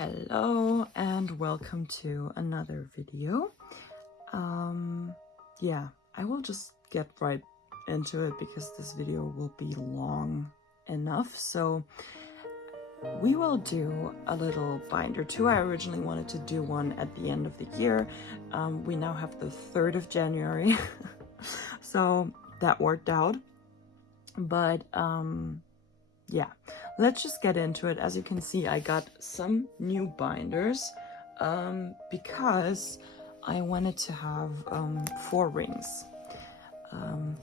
Hello and welcome to another video. Yeah, I will just get right into it because this video will be long enough. So we will do a little binder too. I originally wanted to do one at the end of the year. We now have the 3rd of January, so that worked out. But yeah, let's just get into it. As you can see, I got some new binders because I wanted to have 4 rings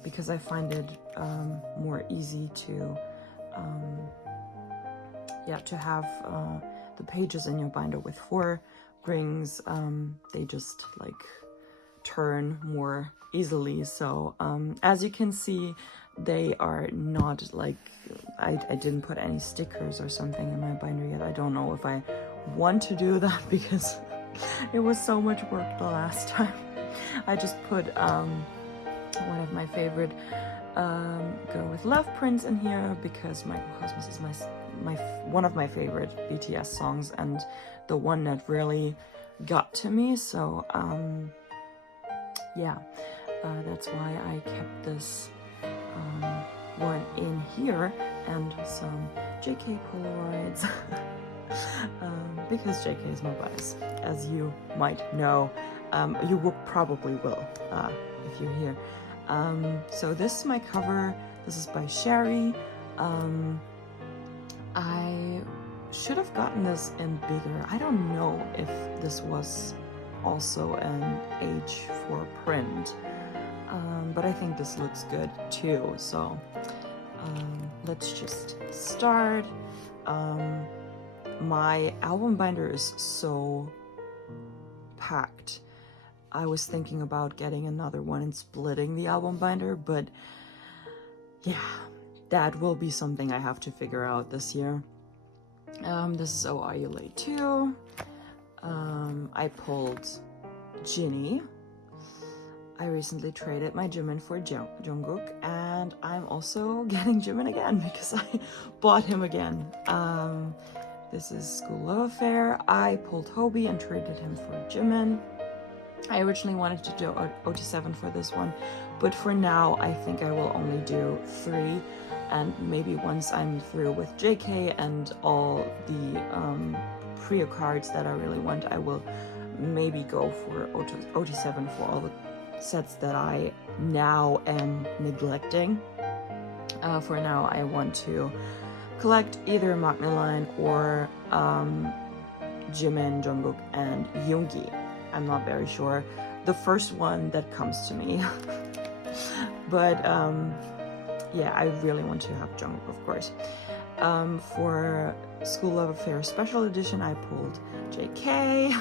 because I find it more easy to have the pages in your binder with 4 rings. They just like turn more easily. So as you can see, they are not like, I didn't put any stickers or something in my binder yet. I don't know if I want to do that because it was so much work the last time. I just put one of my favorite Girl with Love prints in here because Microcosmos is one of my favorite BTS songs and the one that really got to me. So yeah, that's why I kept this one in here, and some JK Polaroids because JK is my bias, as you might know. You probably will if you're here. So this is my cover. This is by Sherry. I should have gotten this in bigger. I don't know if this was also an H4 print. But I think this looks good too, so let's just start. My album binder is so packed. I was thinking about getting another one and splitting the album binder, but yeah, that will be something I have to figure out this year. This is Oh Are You Late Too. I pulled Ginny. I recently traded my Jimin for Jungkook, and I'm also getting Jimin again because I bought him again. This is School Love Affair. I pulled Hobie and traded him for Jimin. I originally wanted to do OT7 for this one, but for now I think I will only do 3, and maybe once I'm through with JK and all the Prio cards that I really want, I will maybe go for OT7 for all the sets that I now am neglecting. For now, I want to collect either Magnaline or Jimin, Jungkook, and Yoongi. I'm not very sure. The first one that comes to me. But yeah, I really want to have Jungkook, of course. For School Love Affair Special Edition, I pulled JK.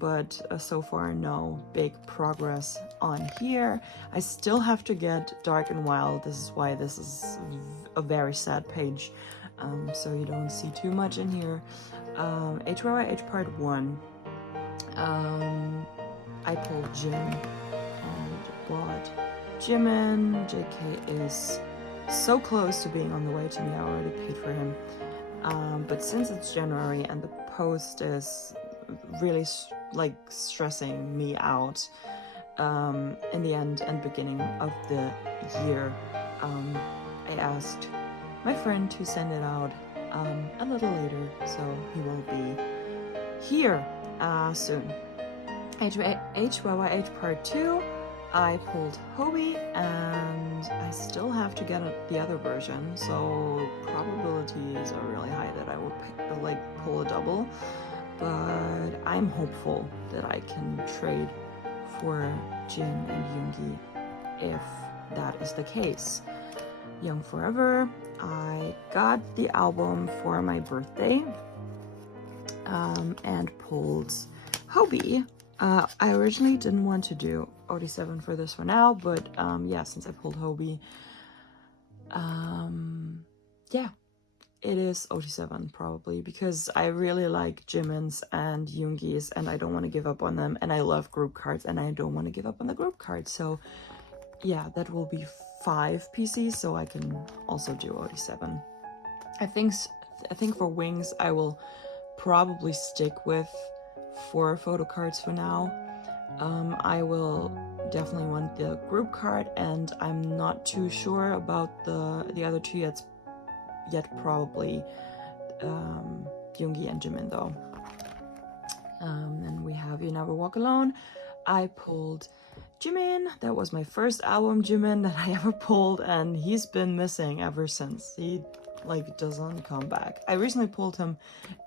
But so far no big progress on here. I still have to get Dark and Wild. This is why this is a very sad page, so you don't see too much in here. HYYH Part 1. I pulled Jin and bought Jimin. JK is so close to being on the way to me. I already paid for him. But since it's January and the post is really like stressing me out in the end and beginning of the year, I asked my friend to send it out a little later, so he will be here soon. HYYH Part 2, I pulled Hobie, and I still have to get the other version, so probabilities are really high that I will pull a double. But I'm hopeful that I can trade for Jin and Yoongi if that is the case. Young Forever, I got the album for my birthday and pulled Hobie. I originally didn't want to do OT7 for this for now, but yeah, since I pulled Hobie, yeah. It is OT7 probably, because I really like Jimin's and Yoongi's and I don't want to give up on them, and I love group cards and I don't want to give up on the group cards. So yeah, that will be 5 PCs, so I can also do OT7. I think for wings I will probably stick with 4 photo cards for now. I will definitely want the group card, and I'm not too sure about the other 2 yet probably Yoongi and Jimin though. Then we have You Never Walk Alone. I pulled Jimin. That was my first album Jimin that I ever pulled, and he's been missing ever since. He like doesn't come back. I recently pulled him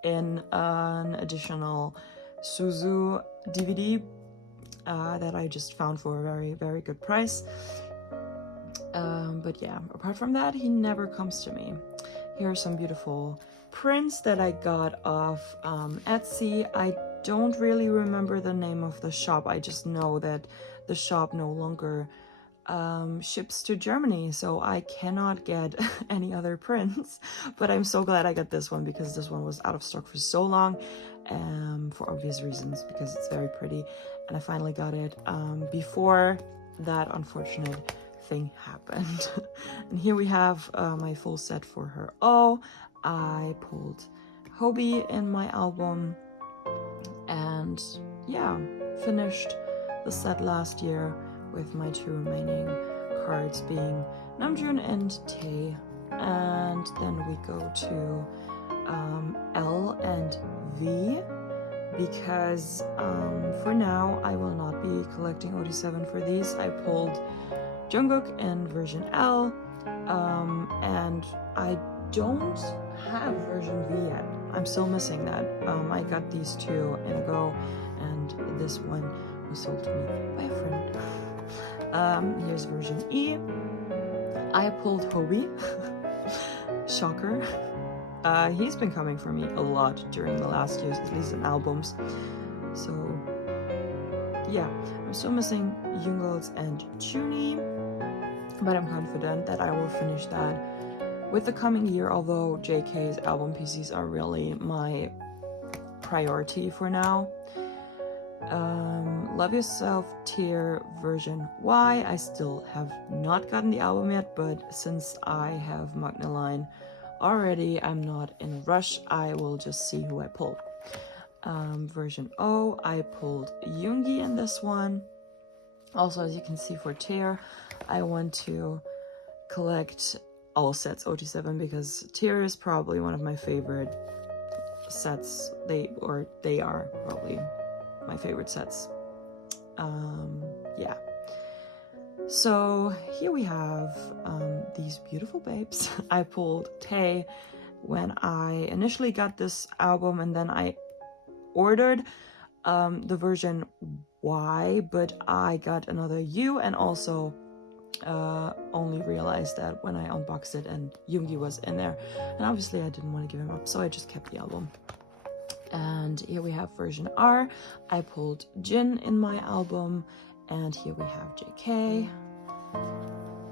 in an additional Suzu DVD that I just found for a very, very good price. But yeah, apart from that, he never comes to me. Here are some beautiful prints that I got off Etsy. I don't really remember the name of the shop. I just know that the shop no longer ships to Germany, so I cannot get any other prints. But I'm so glad I got this one, because this one was out of stock for so long, for obvious reasons, because it's very pretty, and I finally got it before that unfortunate thing happened. And here we have my full set for her. Oh, I pulled Hobie in my album, and yeah, finished the set last year with my 2 remaining cards being Namjoon and Tae. And then we go to L and V, because for now I will not be collecting OT7 for these. I pulled Jungkook in version L, and I don't have version V yet. I'm still missing that. I got these 2 in a go, and this one was sold to me by a friend. Here's version E. I pulled Hobie. Shocker. He's been coming for me a lot during the last years, at least in albums. So yeah, I'm still missing Yoonggoo's and Chuni, but I'm confident that I will finish that with the coming year, although JK's album PCs are really my priority for now. Love Yourself Tear version Y. I still have not gotten the album yet, but since I have Magnaline already, I'm not in a rush. I will just see who I pull. Version O, I pulled Yoongi in this one. Also, as you can see for Tear, I want to collect all sets OT7, because Tear is probably one of my favorite sets. They are probably my favorite sets. Yeah. So here we have these beautiful babes. I pulled Tae when I initially got this album, and then I ordered the version Y, but I got another U, and also only realized that when I unboxed it and Yoongi was in there, and obviously I didn't want to give him up, so I just kept the album. And here we have version R. I pulled Jin in my album, and here we have JK.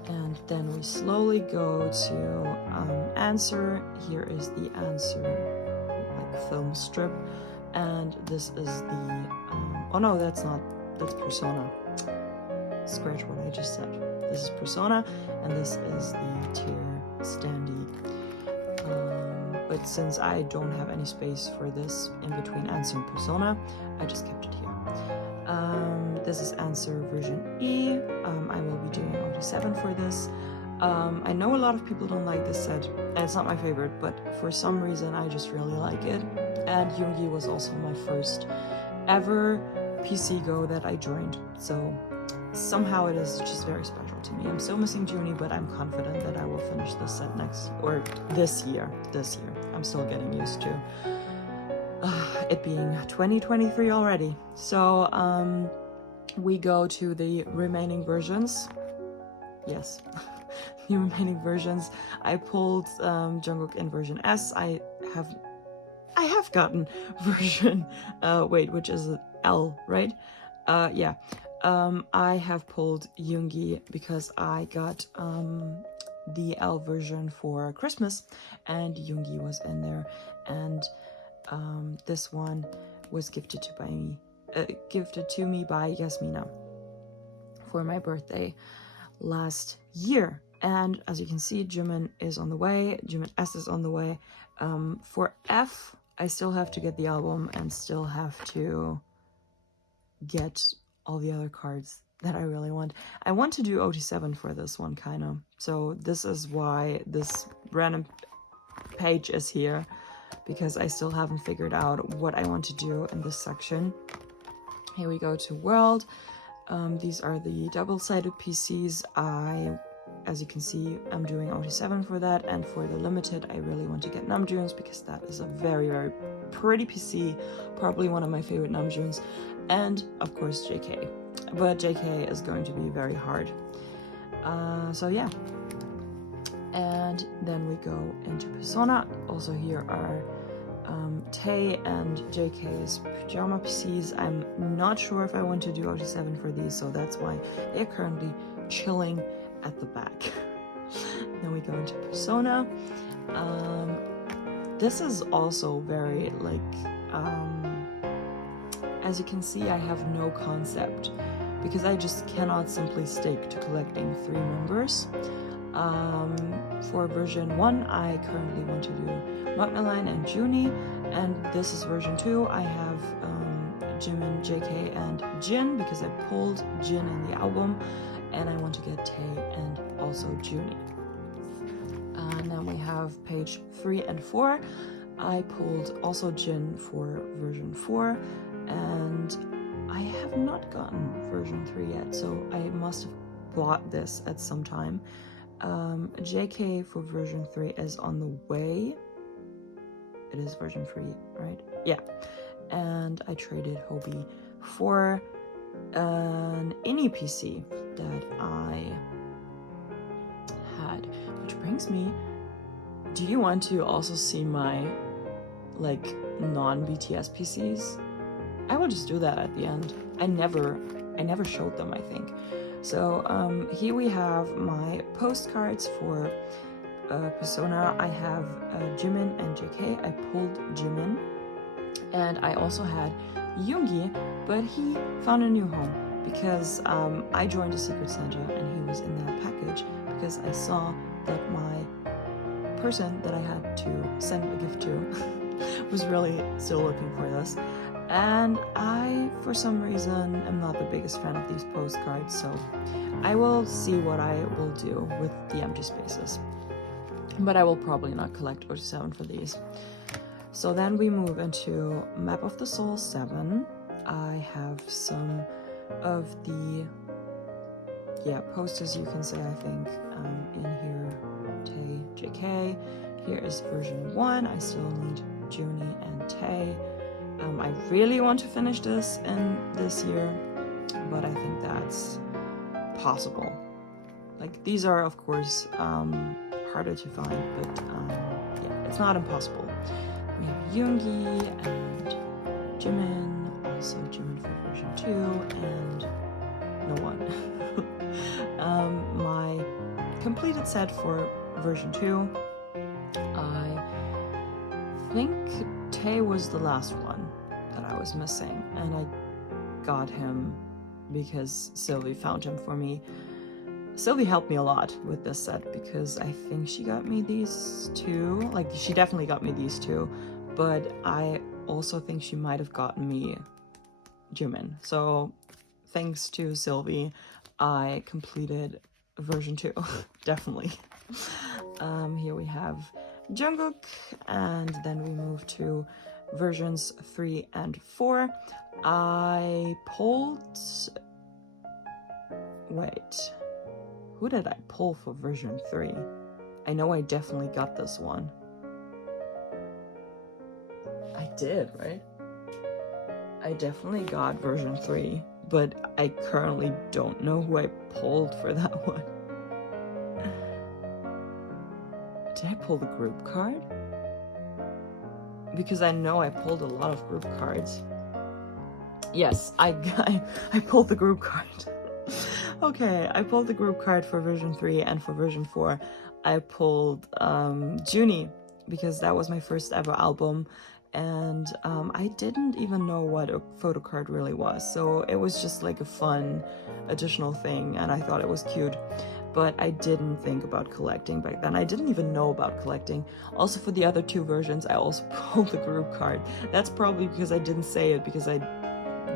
And then we slowly go to Answer. Here is the Answer like film strip, and this is the oh no, that's Persona. Scratch what I just said. This is Persona, and this is the Tear standee. But since I don't have any space for this in between Answer and Persona, I just kept it here. This is Answer version E. I will be doing OT7 for this. I know a lot of people don't like this set, and it's not my favorite, but for some reason I just really like it. And Yoongi was also my first ever PC Go that I joined, so somehow it is just very special to me. I'm still missing Junie, but I'm confident that I will finish this set this year. I'm still getting used to it being 2023 already. So we go to the remaining versions. Yes, the remaining versions. I pulled Jungkook in version S. I have gotten version which is L, right? Yeah. I have pulled Yoongi because I got the L version for Christmas, and Yoongi was in there, and this one was gifted to me by Yasmina for my birthday last year. And as you can see, Jimin is on the way. Jimin S is on the way. For F, I still have to get the album and still have to get all the other cards that I really want. I want to do OT7 for this one, kind of. So this is why this random page is here, because I still haven't figured out what I want to do in this section. Here we go to World. These are the double-sided PCs. As you can see, I'm doing OT7 for that, and for the limited, I really want to get Namjoons because that is a very, very pretty PC, probably one of my favorite Namjoons, and of course JK. But JK is going to be very hard. So yeah. And then we go into Persona. Also here are Tay and JK's pajama PCs. I'm not sure if I want to do OT7 for these, so that's why they're currently chilling at the back. Then we go into Persona. This is also very like, as you can see, I have no concept because I just cannot simply stick to collecting 3 members. For version 1, I currently want to do Magnaline and Junie, and this is version 2. I have Jimin, JK, and Jin because I pulled Jin in the album, and I want to get Tay and also Junie. And then we have page 3 and 4. I pulled also Jin for version 4, and I have not gotten version 3 yet, so I must have bought this at some time. JK for version 3 is on the way. It is version 3, right? Yeah. And I traded Hobie for an INI PC that I had. Which brings me, do you want to also see my like non-BTS PCs? I will just do that at the end. I never showed them, I think. So here we have my postcards for Persona. I have Jimin and JK. I pulled Jimin, and I also had Yoongi, but he found a new home because I joined a secret Santa and he was in that package because I saw that my person that I had to send a gift to was really still looking for this. And I, for some reason, am not the biggest fan of these postcards, so I will see what I will do with the empty spaces. But I will probably not collect OT7 for these. So then we move into Map of the Soul 7. I have some of the, posters, you can say, I think, in here. Tay, JK. Here is version 1. I still need Junie and Tay. I really want to finish this in this year, but I think that's possible. Like, these are, of course, harder to find, but yeah, it's not impossible. We have Yoongi and Jimin, also Jimin for version 2, and no one. My completed set for version 2, I think Tay was the last one that I was missing, and I got him because Sylvie found him for me. Sylvie helped me a lot with this set because I think she got me these 2. Like, she definitely got me these 2, but I also think she might have gotten me Jimin. So thanks to Sylvie, I completed version 2, definitely. Here we have Jungkook, and then we move to versions 3 and 4. I pulled... Wait. Who did I pull for version 3? I know I definitely got this one. I did, right? I definitely got version 3, but I currently don't know who I pulled for that one. Did I pull the group card? Because I know I pulled a lot of group cards. Yes, I pulled the group card. Okay, I pulled the group card for version 3, and for version 4, I pulled Junie, because that was my first ever album, and I didn't even know what a photo card really was, so it was just like a fun additional thing, and I thought it was cute. but I didn't think about collecting back then. I didn't even know about collecting. Also, for the other two versions, I also pulled the group card. That's probably because I didn't say it, because I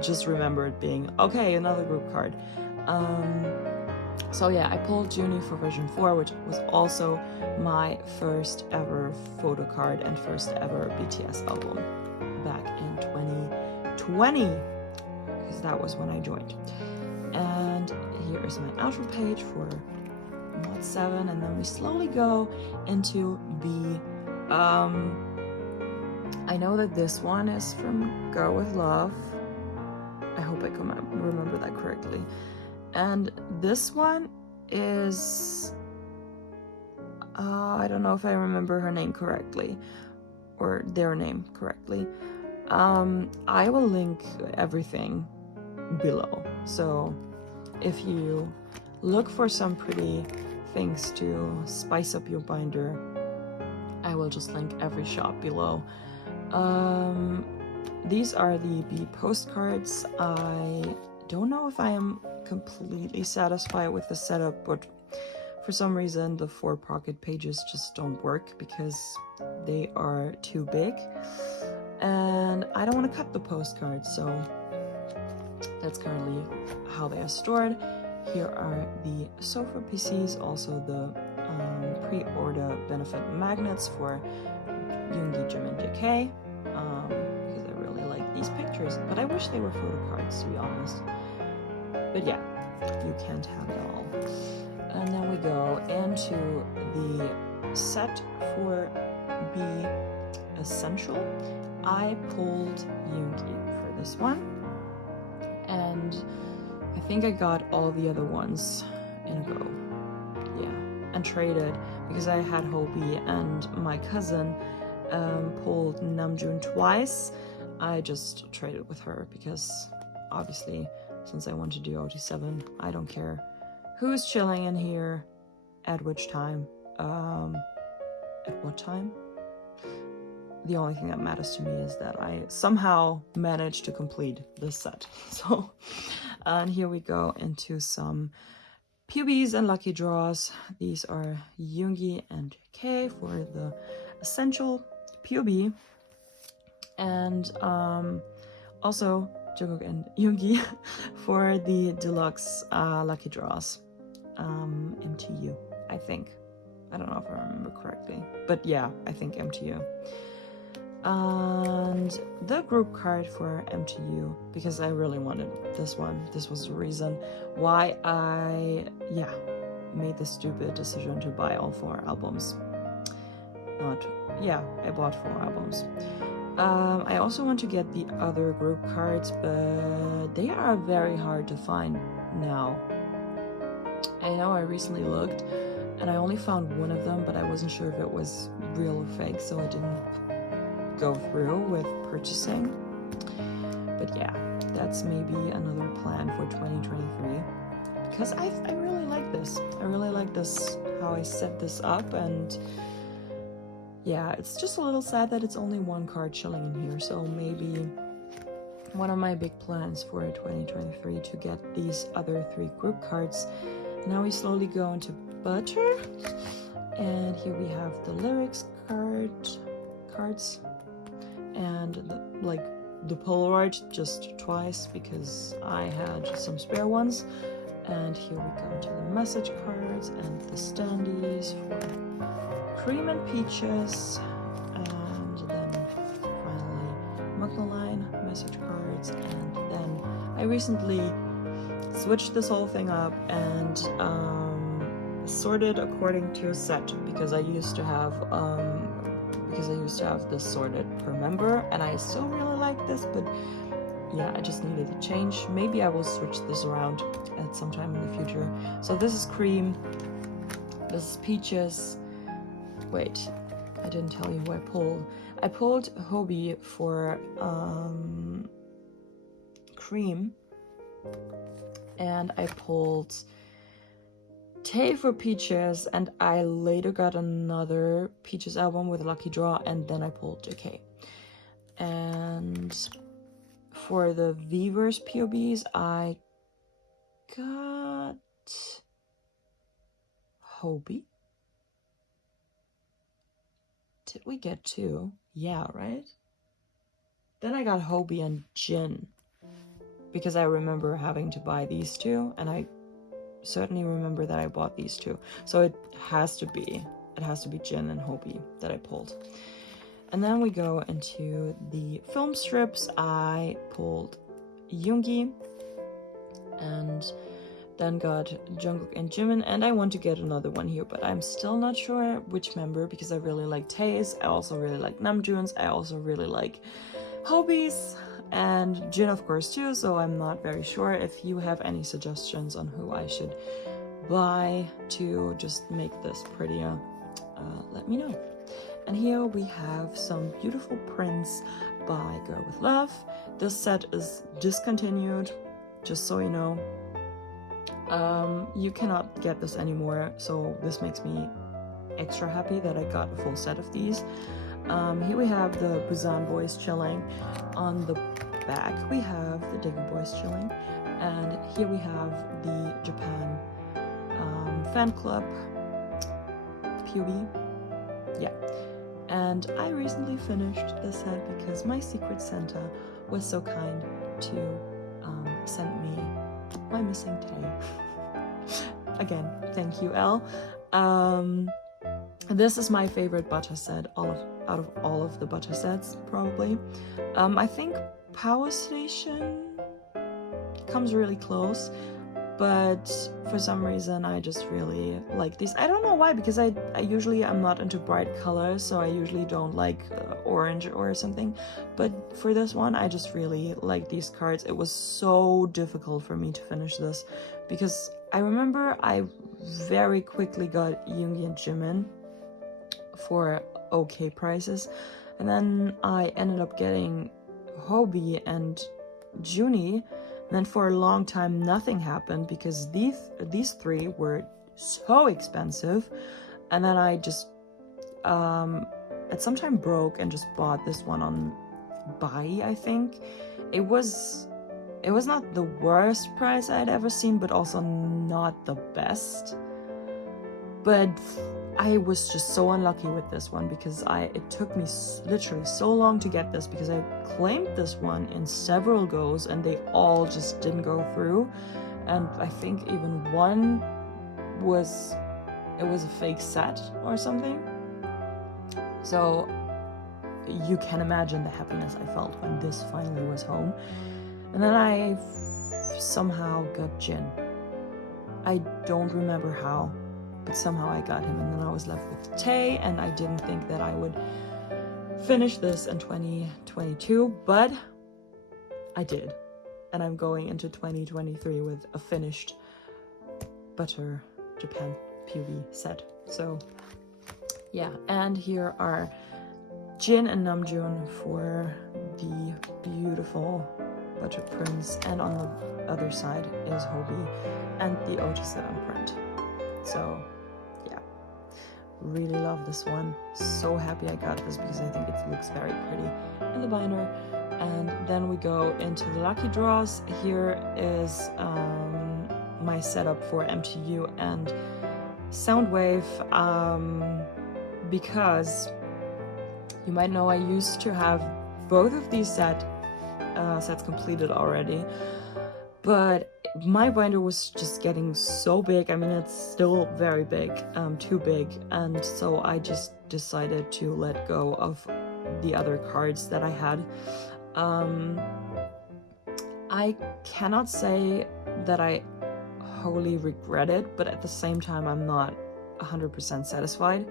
just remember it being, okay, another group card. So yeah, I pulled Junie for version 4, which was also my first ever photo card and first ever BTS album back in 2020, because that was when I joined. And here is my outro page for Mod 7, and then we slowly go into B. I know that this one is from Girl With Love. I hope I can remember that correctly. And this one is, I don't know if I remember her name correctly, or their name correctly. I will link everything below. So if you look for some pretty things to spice up your binder, I will just link every shop below. These are the B postcards. I don't know if I am completely satisfied with the setup, but for some reason the 4 pocket pages just don't work because they are too big, and I don't want to cut the postcards, so that's currently how they are stored. Here are the sofa PCs, also the pre-order benefit magnets for Yoongi, Jim, and JK, because I really like these pictures, but I wish they were photo cards, to be honest. But yeah, you can't have it all. And then we go into the set for B Essential. I pulled Yoongi for this one, and I think I got all the other ones in a go. Yeah, and traded, because I had Hobie and my cousin pulled Namjoon twice. I just traded with her because obviously, since I want to do OT7, I don't care who's chilling in here, at which time, at what time. The only thing that matters to me is that I somehow managed to complete this set. So, and here we go into some POBs and lucky draws. These are Yoongi and K for the Essential POB, and also Jungkook and Yoongi for the deluxe lucky draws. MTU, I think. I don't know if I remember correctly, but yeah, I think MTU. And the group card for MTU, because I really wanted this one. This was the reason why I, made the stupid decision to buy all 4 albums. I bought 4 albums. I also want to get the other group cards, but they are very hard to find now. I know I recently looked, and I only found one of them, but I wasn't sure if it was real or fake, so I didn't go through with purchasing. But yeah, that's maybe another plan for 2023, because I really like this. I really like this, how I set this up, and yeah, it's just a little sad that it's only 1 card chilling in here, so maybe one of my big plans for 2023 to get these other 3 group cards. Now we slowly go into Butter, and here we have the lyrics cards, and the Polaroid just twice because I had some spare ones. And here we go into the message cards and the standees for Cream and Peaches, and then finally Magnaline message cards. And then I recently switched this whole thing up and sorted according to a set, because I used to have this sorted per member, and I still really like this, but yeah, I just needed a change. Maybe I will switch this around at some time in the future. So this is Cream, this is Peaches. Wait, I didn't tell you who I pulled. I pulled Hobie for Cream, and I pulled Tay for Peaches, and I later got another Peaches album with a lucky draw, and then I pulled JK. And for the Weverse POBs, I got Hobie. Did we get 2? Yeah, right? Then I got Hobie and Jin, because I remember having to buy these 2, and I certainly remember that I bought these 2. So it has to be Jin and Hobie that I pulled. And then we go into the film strips. I pulled Yoongi, and then got Jungkook and Jimin, and I want to get another one here, but I'm still not sure which member, because I really like Tae's, I also really like Namjoon's, I also really like Hobie's, and Jin of course too, so I'm not very sure. If you have any suggestions on who I should buy to just make this prettier, let me know. And here we have some beautiful prints by Girl With Love. This set is discontinued, just so you know. You cannot get this anymore, so this makes me extra happy that I got a full set of these. Here we have the Busan boys chilling. On the back we have the Daegu boys chilling, and here we have the Japan fan club POV. Yeah, and I recently finished this set because my Secret Santa was so kind to send me my missing Tae. Again, thank you, Elle. This is my favorite butter set out of all of the butter sets, probably. I think Power Station comes really close, but for some reason I just really like these. I don't know why, because I usually am not into bright colors, so I usually don't like orange or something, but for this one I just really like these cards. It was so difficult for me to finish this, because I remember I very quickly got Yoongi and Jimin for okay prices, and then I ended up getting Hobie and Junie, and then for a long time nothing happened because these 3 were so expensive, and then I just at some time broke and just bought this one on Buy, I think. It was not the worst price I'd ever seen, but also not the best. But I was just so unlucky with this one, because it took me literally so long to get this, because I claimed this one in several goes and they all just didn't go through. And I think even one was a fake set or something. So you can imagine the happiness I felt when this finally was home. And then I somehow got Jin. I don't remember how, but somehow I got him, and then I was left with Tae, and I didn't think that I would finish this in 2022, but I did. And I'm going into 2023 with a finished Butter Japan POV set. So yeah, and here are Jin and Namjoon for the beautiful butter prints, and on the other side is Hobie and the OG set on print. So yeah, really love this one. So happy I got this, because I think it looks very pretty in the binder. And then we go into the lucky draws. Here is my setup for MTU and Soundwave, because you might know I used to have both of these sets completed already, but my binder was just getting so big. I mean, it's still very big, too big, and so I just decided to let go of the other cards that I had. I cannot say that I wholly regret it, but at the same time I'm not 100% satisfied.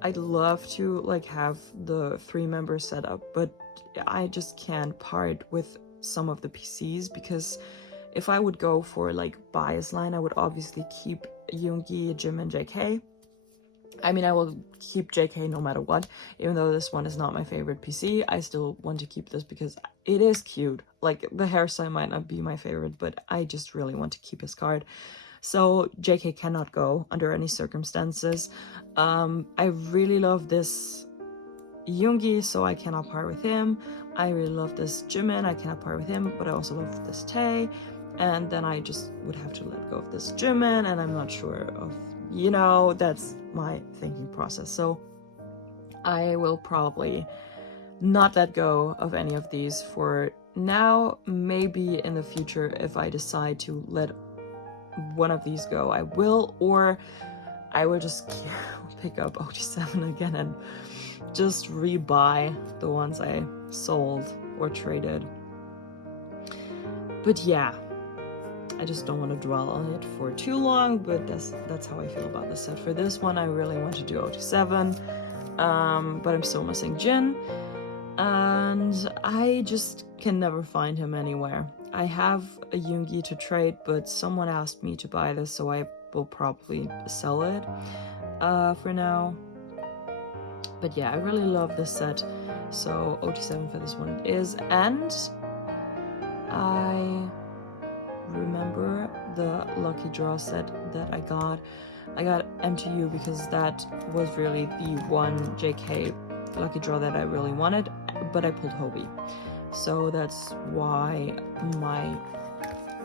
I'd love to have the 3-member setup, but I just can't part with some of the PCs, because if I would go for bias line, I would obviously keep Yoongi, Jim, and JK. I mean, I will keep JK no matter what, even though this one is not my favorite PC. I still want to keep this because it is cute. The hairstyle might not be my favorite, but I just really want to keep his card. So JK cannot go under any circumstances. I really love this Yoongi, so I cannot part with him. I really love this Jimin, I cannot part with him, but I also love this Tae. And then I just would have to let go of this Jimin, and I'm not sure of you know, that's my thinking process. So I will probably not let go of any of these for now. Maybe in the future, if I decide to let one of these go, I will, or I will just pick up OT7 again and just rebuy the ones I sold or traded. But yeah, I just don't want to dwell on it for too long, but that's how I feel about this set. For this one, I really want to do OT7, but I'm still missing Jin, and I just can never find him anywhere. I have a Yoongi to trade, but someone asked me to buy this, so I will probably sell it for now. But yeah, I really love this set, so OT7 for this one it is. And I remember the lucky draw set that I got. I got MTU because that was really the one JK lucky draw that I really wanted, but I pulled Hobie. So that's why my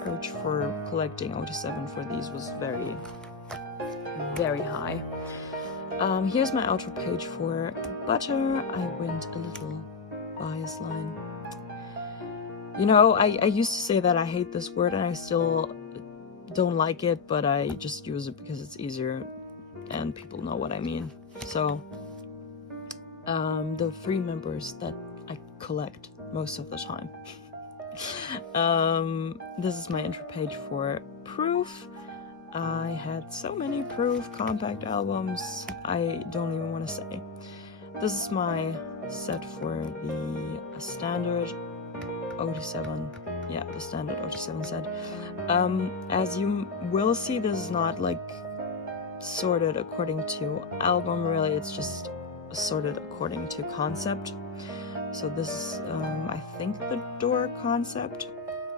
urge for collecting OT7 for these was very, very high. Here's my outro page for Butter. I went a little bias line. You know, I used to say that I hate this word, and I still don't like it, but I just use it because it's easier and people know what I mean. So, the 3 members that I collect most of the time. This is my intro page for Proof. I had so many Proof compact albums, I don't even want to say. This is my set for the standard OT7. Yeah, the standard OT7 set. As you will see, this is not like sorted according to album, really, it's just sorted according to concept. So this is, I think, the door concept,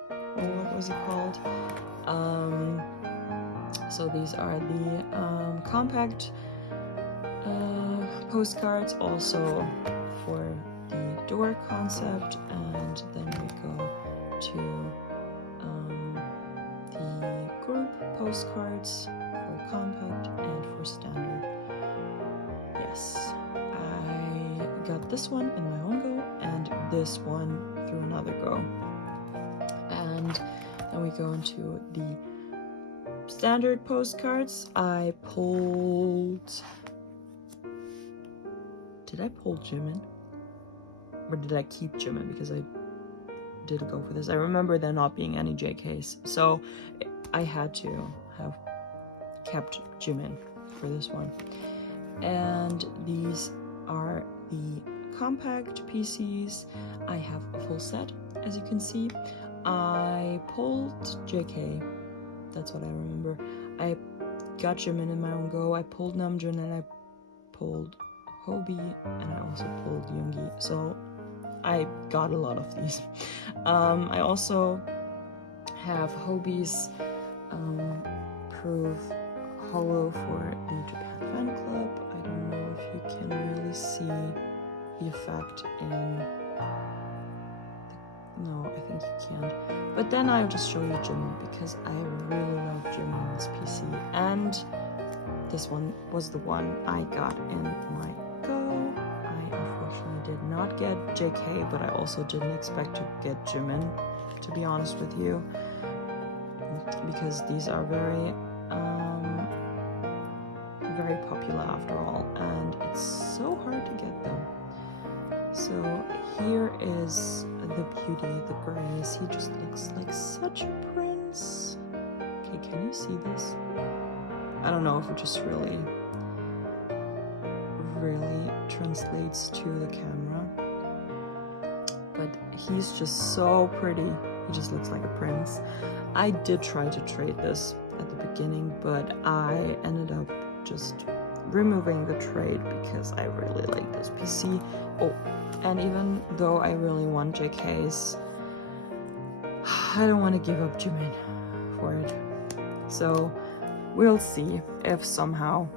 or what was it called? So these are the compact postcards, also for the door concept, and then we go to the group postcards for compact and for standard. Yes, I got this one in my own go and this one through another go. And then we go into the standard postcards. I pulled... Did I pull Jimin? Or did I keep Jimin? Because I did go for this. I remember there not being any JKs, so I had to have kept Jimin for this one. And these are the compact PCs. I have a full set, as you can see. I pulled JK, that's what I remember. I got Jimin in my own go. I pulled Namjoon and I pulled Hobie, and I also pulled Yoongi. So I got a lot of these. I also have Hobie's Proof Holo for the Japan Fan Club. I don't know if you can really see the effect in... No, I think you can't. But then I'll just show you Jimin, because I really love Jimin's PC. And this one was the one I got in my go. I unfortunately did not get JK, but I also didn't expect to get Jimin, to be honest with you, because these are very very popular after all, and it's so hard to get them. So here is the beauty, the grace. He just looks like such a prince. Okay, can you see this? I don't know if it just really translates to the camera, but he's just so pretty. He just looks like a prince. I did try to trade this at the beginning, but I ended up just removing the trade because I really like this PC. Oh, and even though I really want JKs, I don't want to give up Jimin for it. So we'll see if somehow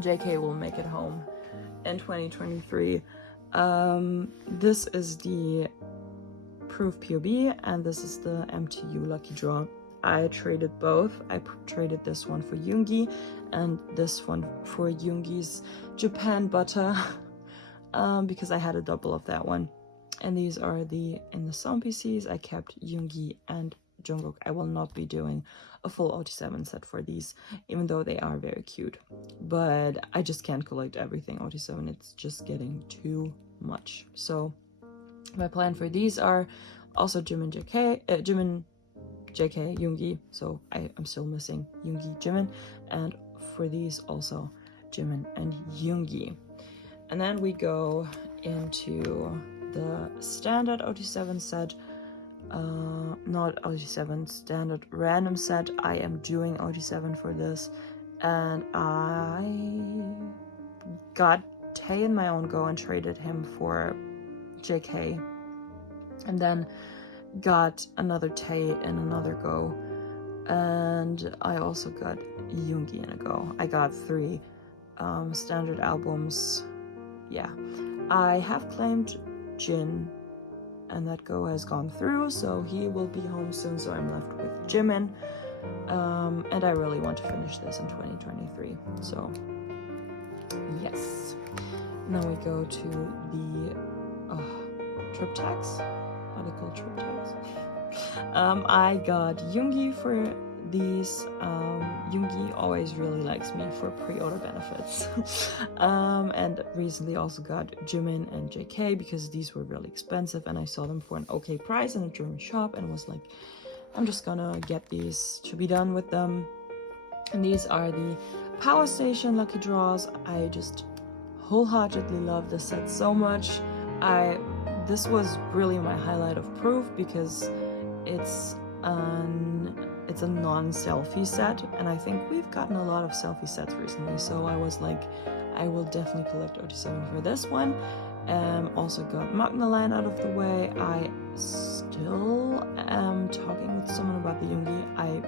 JK will make it home in 2023. This is the Proof POB, and this is the MTU Lucky Draw. I traded both. I traded this one for Yoongi and this one for Yoongi's Japan butter because I had a double of that one. And these are in the sound PCs. I kept Yoongi and Jungkook. I will not be doing a full OT7 set for these, even though they are very cute. But I just can't collect everything OT7. It's just getting too much. So my plan for these are also Jimin JK, Yoongi. So I'm still missing Yoongi, Jimin. And for these also Jimin and Yoongi. And then we go into the standard OT7 set, not OT7, standard random set. I am doing OT7 for this, and I got Tae in my own go and traded him for JK, and then got another Tae in another go, and I also got Yoongi in a go. I got 3 standard albums. Yeah, I have claimed Jin, and that go has gone through, so he will be home soon, so I'm left with Jimin. And I really want to finish this in 2023, so yes. Now we go to the triptychs. What are they called? Triptychs? I got Yoongi for these. Yoongi always really likes me for pre-order benefits. And recently also got Jimin and JK because these were really expensive and I saw them for an okay price in a German shop and was like, I'm just gonna get these to be done with them. And these are the Power Station Lucky Draws. I just wholeheartedly love this set so much. This was really my highlight of Proof because it's a non-selfie set, and I think we've gotten a lot of selfie sets recently, so I was like, I will definitely collect OT7 for this one. Also got Magnaline out of the way. I still am talking with someone about the Yoongi. I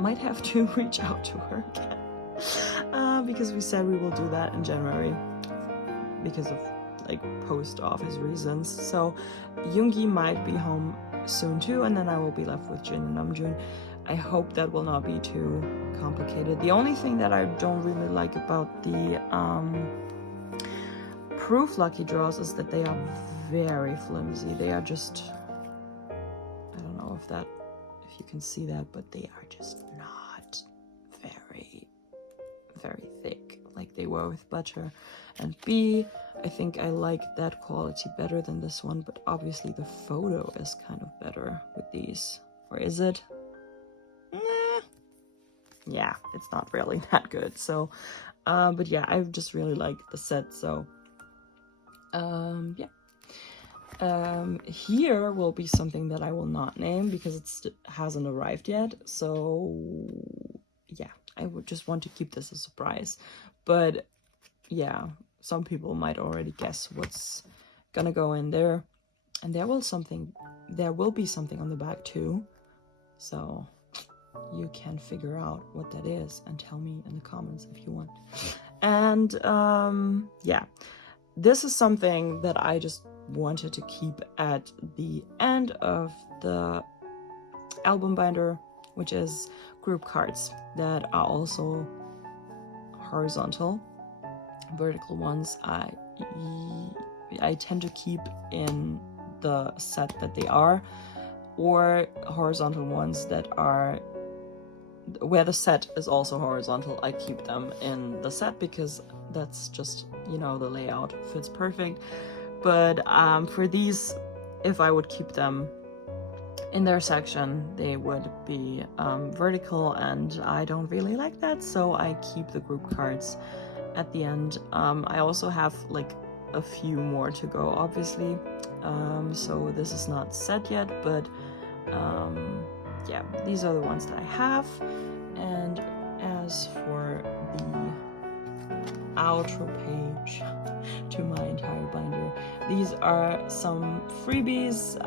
might have to reach out to her again because we said we will do that in January because of like post office reasons. So Yoongi might be home soon too, and then I will be left with Jin and Namjoon. I hope that will not be too complicated. The only thing that I don't really like about the Proof Lucky Draws is that they are very flimsy. They are just, I don't know if you can see that, but they are just not very, very thick like they were with butter. And B, I think I like that quality better than this one, but obviously the photo is kind of better with these. Or is it? Nah. Yeah, it's not really that good. So, but yeah, I just really like the set. So, yeah. Here will be something that I will not name because it hasn't arrived yet. So, yeah, I would just want to keep this a surprise. But yeah, some people might already guess what's gonna go in there. And there will be something on the back too. So you can figure out what that is and tell me in the comments if you want. And yeah, this is something that I just wanted to keep at the end of the album binder, which is group cards that are also horizontal. Vertical ones I tend to keep in the set that they are, or horizontal ones that are where the set is also horizontal. I keep them in the set because that's just, you know, the layout fits perfect. But for these, if I would keep them in their section, they would be vertical, and I don't really like that, so I keep the group cards at the end. I also have like a few more to go, obviously, so this is not set yet, but yeah, these are the ones that I have. And as for the outro page to my entire binder, these are some freebies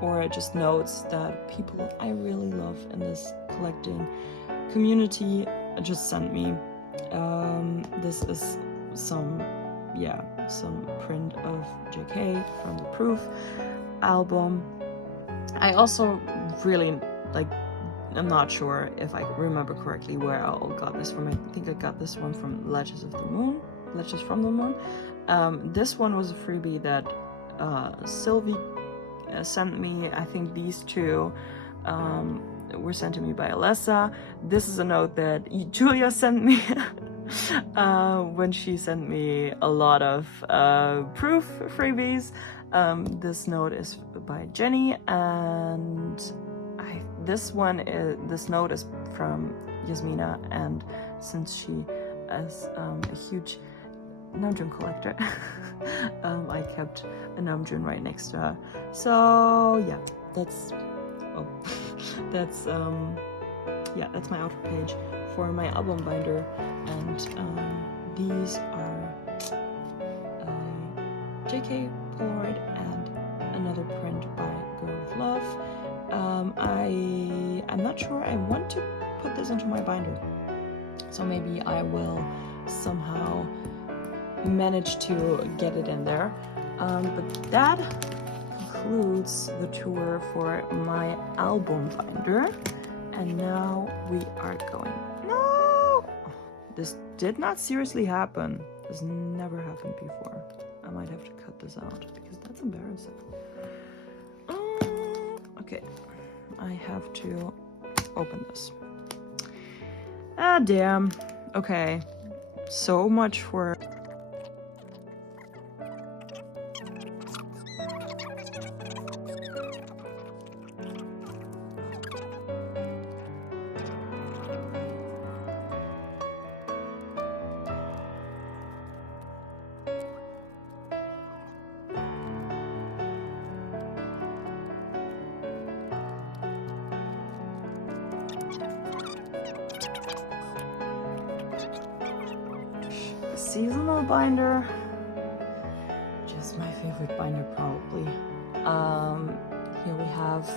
or just notes that people I really love in this collecting community just sent me. This is some print of JK from the Proof album. I also really like I'm not sure if I remember correctly where I all got this from. I think I got this one from Legends from the Moon. This one was a freebie that Sylvie sent me. I think these two were sent to me by Alessa. This is a note that Julia sent me when she sent me a lot of proof freebies. This note is by Jenny, and this note is from Yasmina, and since she is a huge Namjoon collector, I kept a Namjoon right next to her. So yeah, that's my outer page for my album binder, and these are JK Polaroid and another print by Girl with Love. I'm not sure I want to put this into my binder, so maybe I will somehow manage to get it in there. But that concludes the tour for my album binder, and now we are going. No! This did not seriously happen. This never happened before. I might have to cut this out because that's embarrassing. Okay, I have to open this. Ah, damn. Okay, so much for... seasonal binder, just my favorite binder probably. Here we have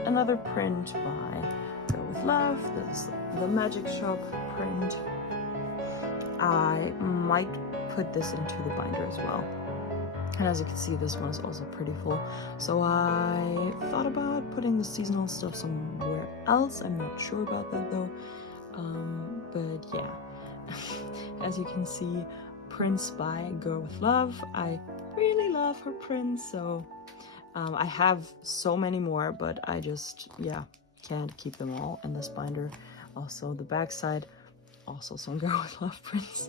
another print by Girl with Love. This is the Magic Shop print. I might put this into the binder as well, and as you can see, this one is also pretty full, so I thought about putting the seasonal stuff somewhere else. I'm not sure about that though, but yeah. As you can see, prints by Girl with Love. I really love her prints, so I have so many more, but I just, yeah, can't keep them all in this binder. Also, the backside, also some Girl with Love prints.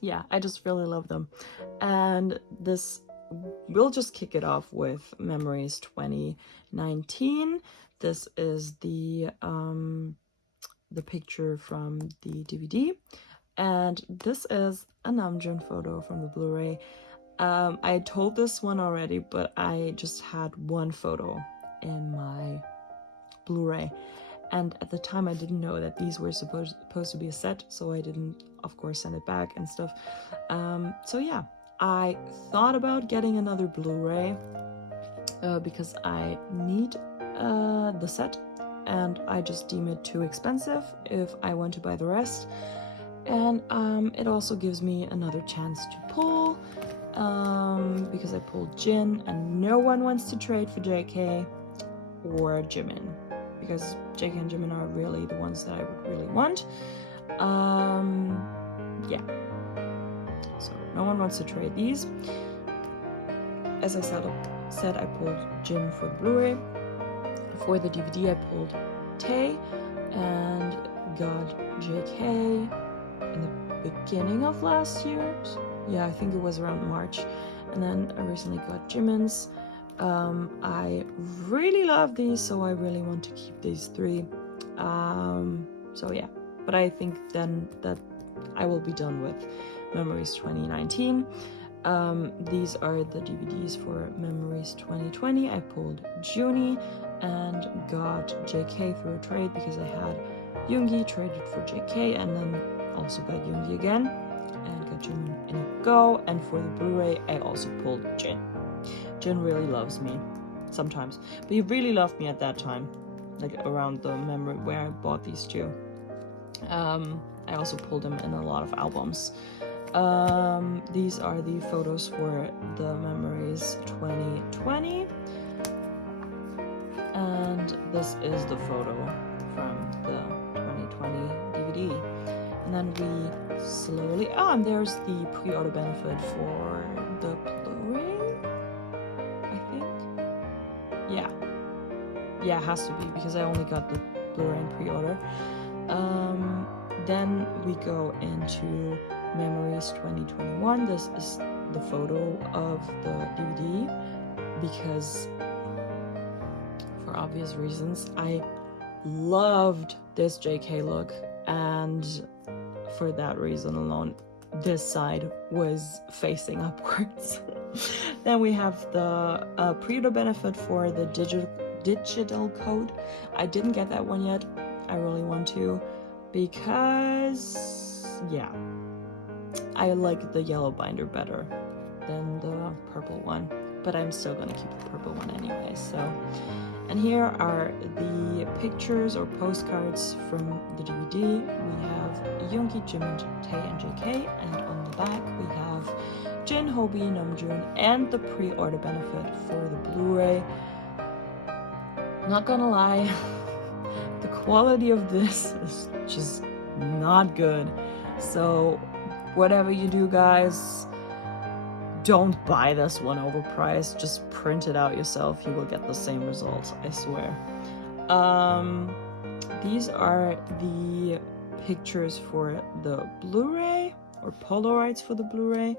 Yeah, I just really love them. And this, we'll just kick it off with Memories 2019. This is the picture from the DVD, and this is a Namjoon photo from the Blu-ray. I told this one already, but I just had one photo in my Blu-ray, and at the time I didn't know that these were supposed to be a set, so I didn't, of course, send it back and stuff. So yeah, I thought about getting another Blu-ray because I need the set, and I just deem it too expensive if I want to buy the rest. And it also gives me another chance to pull, because I pulled Jin, and no one wants to trade for JK or Jimin, because JK and Jimin are really the ones that I would really want. Yeah, so no one wants to trade these. As I said, I pulled Jin for the Blu-ray. For the DVD, I pulled Tae and got JK in the beginning of last year. Yeah, I think it was around March. And then I recently got Jimin's. I really love these, so I really want to keep these three. So yeah, but I think then that I will be done with Memories 2019. These are the DVDs for Memories 2020. I pulled Junie and got JK through a trade because I had Yoongi, traded for JK, and then also got Yoongi again and got Jin in a go. And for the Blu-ray, I also pulled Jin. Jin really loves me sometimes, but he really loved me at that time, like around the memory where I bought these two. I also pulled him in a lot of albums. These are the photos for the Memories 2020. And this is the photo from the 2020 DVD. And then we slowly, and there's the pre-order benefit for the Blu-ray, I think. Yeah, it has to be, because I only got the Blu-ray in pre-order. Then we go into Memories 2021. This is the photo of the DVD, because for obvious reasons I loved this JK look, and for that reason alone this side was facing upwards. Then we have the pre-order benefit for the digital code. I didn't get that one yet. I really want to, because yeah, I like the yellow binder better than the purple one, but I'm still gonna keep the purple one anyway. So, and here are the pictures or postcards from the DVD. We have Yoongi, Jimin, Tae, and JK, and on the back we have Jin, Hobi, Namjoon, and the pre-order benefit for the Blu-ray. Not gonna lie, the quality of this is just not good. So whatever you do, guys, don't buy this one overpriced. Just print it out yourself. You will get the same result, I swear. These are the pictures for the Blu-ray, or Polaroids for the Blu-ray.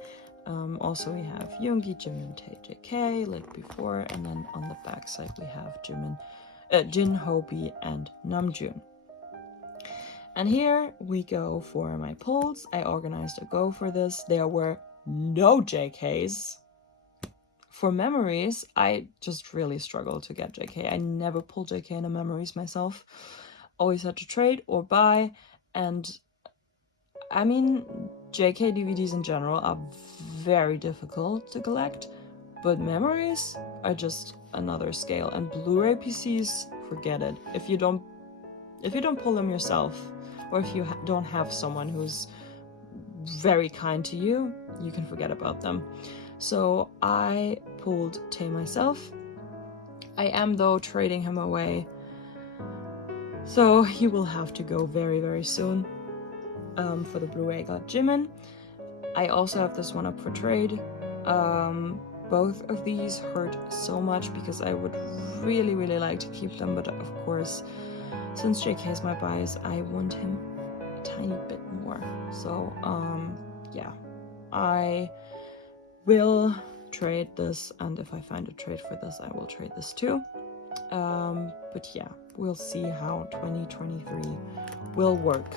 Also we have Yoongi, Jimin, Tae, JK, like before, and then on the back side we have Jin, Hobi, and Namjoon. And here we go for my polls. I organized a go for this. There were no JKs. For Memories, I just really struggled to get JK. I never pulled JK into Memories myself. Always had to trade or buy. And I mean, JK DVDs in general are very difficult to collect, but Memories are just another scale. And Blu-ray PCs, forget it. If you don't pull them yourself, or if you don't have someone who's very kind to you, you can forget about them. So I pulled Tae myself. I am, though, trading him away, so he will have to go very, very soon. For the Blu-ray, I got Jimin. I also have this one up for trade. Both of these hurt so much because I would really, really like to keep them, but of course, since JK is my bias, I want him a tiny bit more. So, yeah, I will trade this, and if I find a trade for this, I will trade this too. But yeah, we'll see how 2023 will work.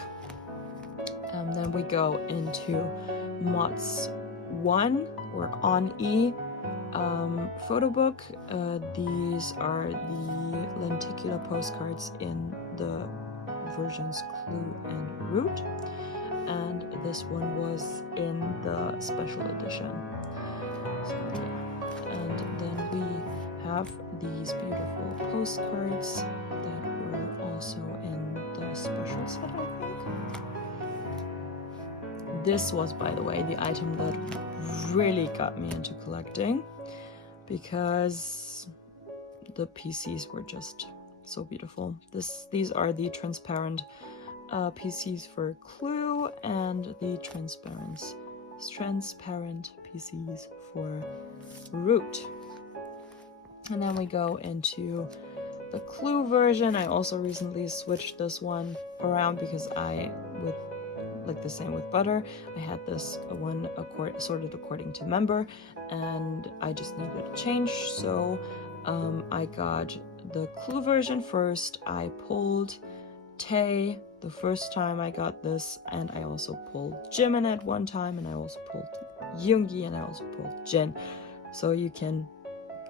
Then we go into Mott's 1, or On E photo book. These are the lenticular postcards in the versions Clue and Root, and this one was in the special edition. So, and then we have these beautiful postcards that were also in the special set, I think. This was, by the way, the item that really got me into collecting, because the PCs were just so beautiful. These are the transparent PCs for Clue, and the transparent PCs for Root. And then we go into the Clue version. I also recently switched this one around because like the same with Butter, I had this one sorted according to member, and I just needed a change, so I got the Clue version first. I pulled Tae the first time I got this, and I also pulled Jimin at one time, and I also pulled Yoongi, and I also pulled Jin. So you can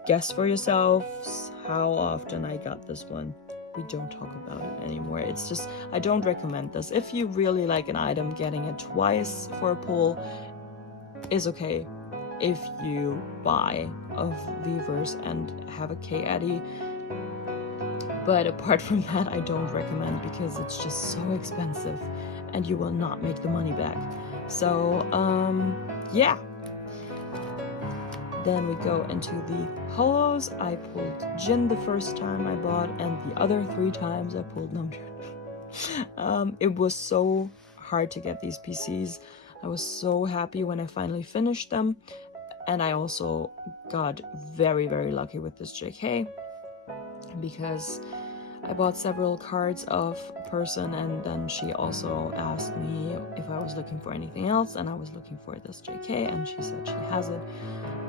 guess for yourselves how often I got this one. We don't talk about it anymore. It's just, I don't recommend this. If you really like an item, getting it twice for a pull is okay. If you buy a Weavers and have a K-Eddy, but apart from that, I don't recommend, because it's just so expensive and you will not make the money back. So, yeah. Then we go into the hollows. I pulled Jin the first time I bought, and the other 3 times I pulled Namjoon. It was so hard to get these PCs. I was so happy when I finally finished them, and I also got very, very lucky with this JK, because I bought several cards of person, and then she also asked me if I was looking for anything else, and I was looking for this JK, and she said she has it,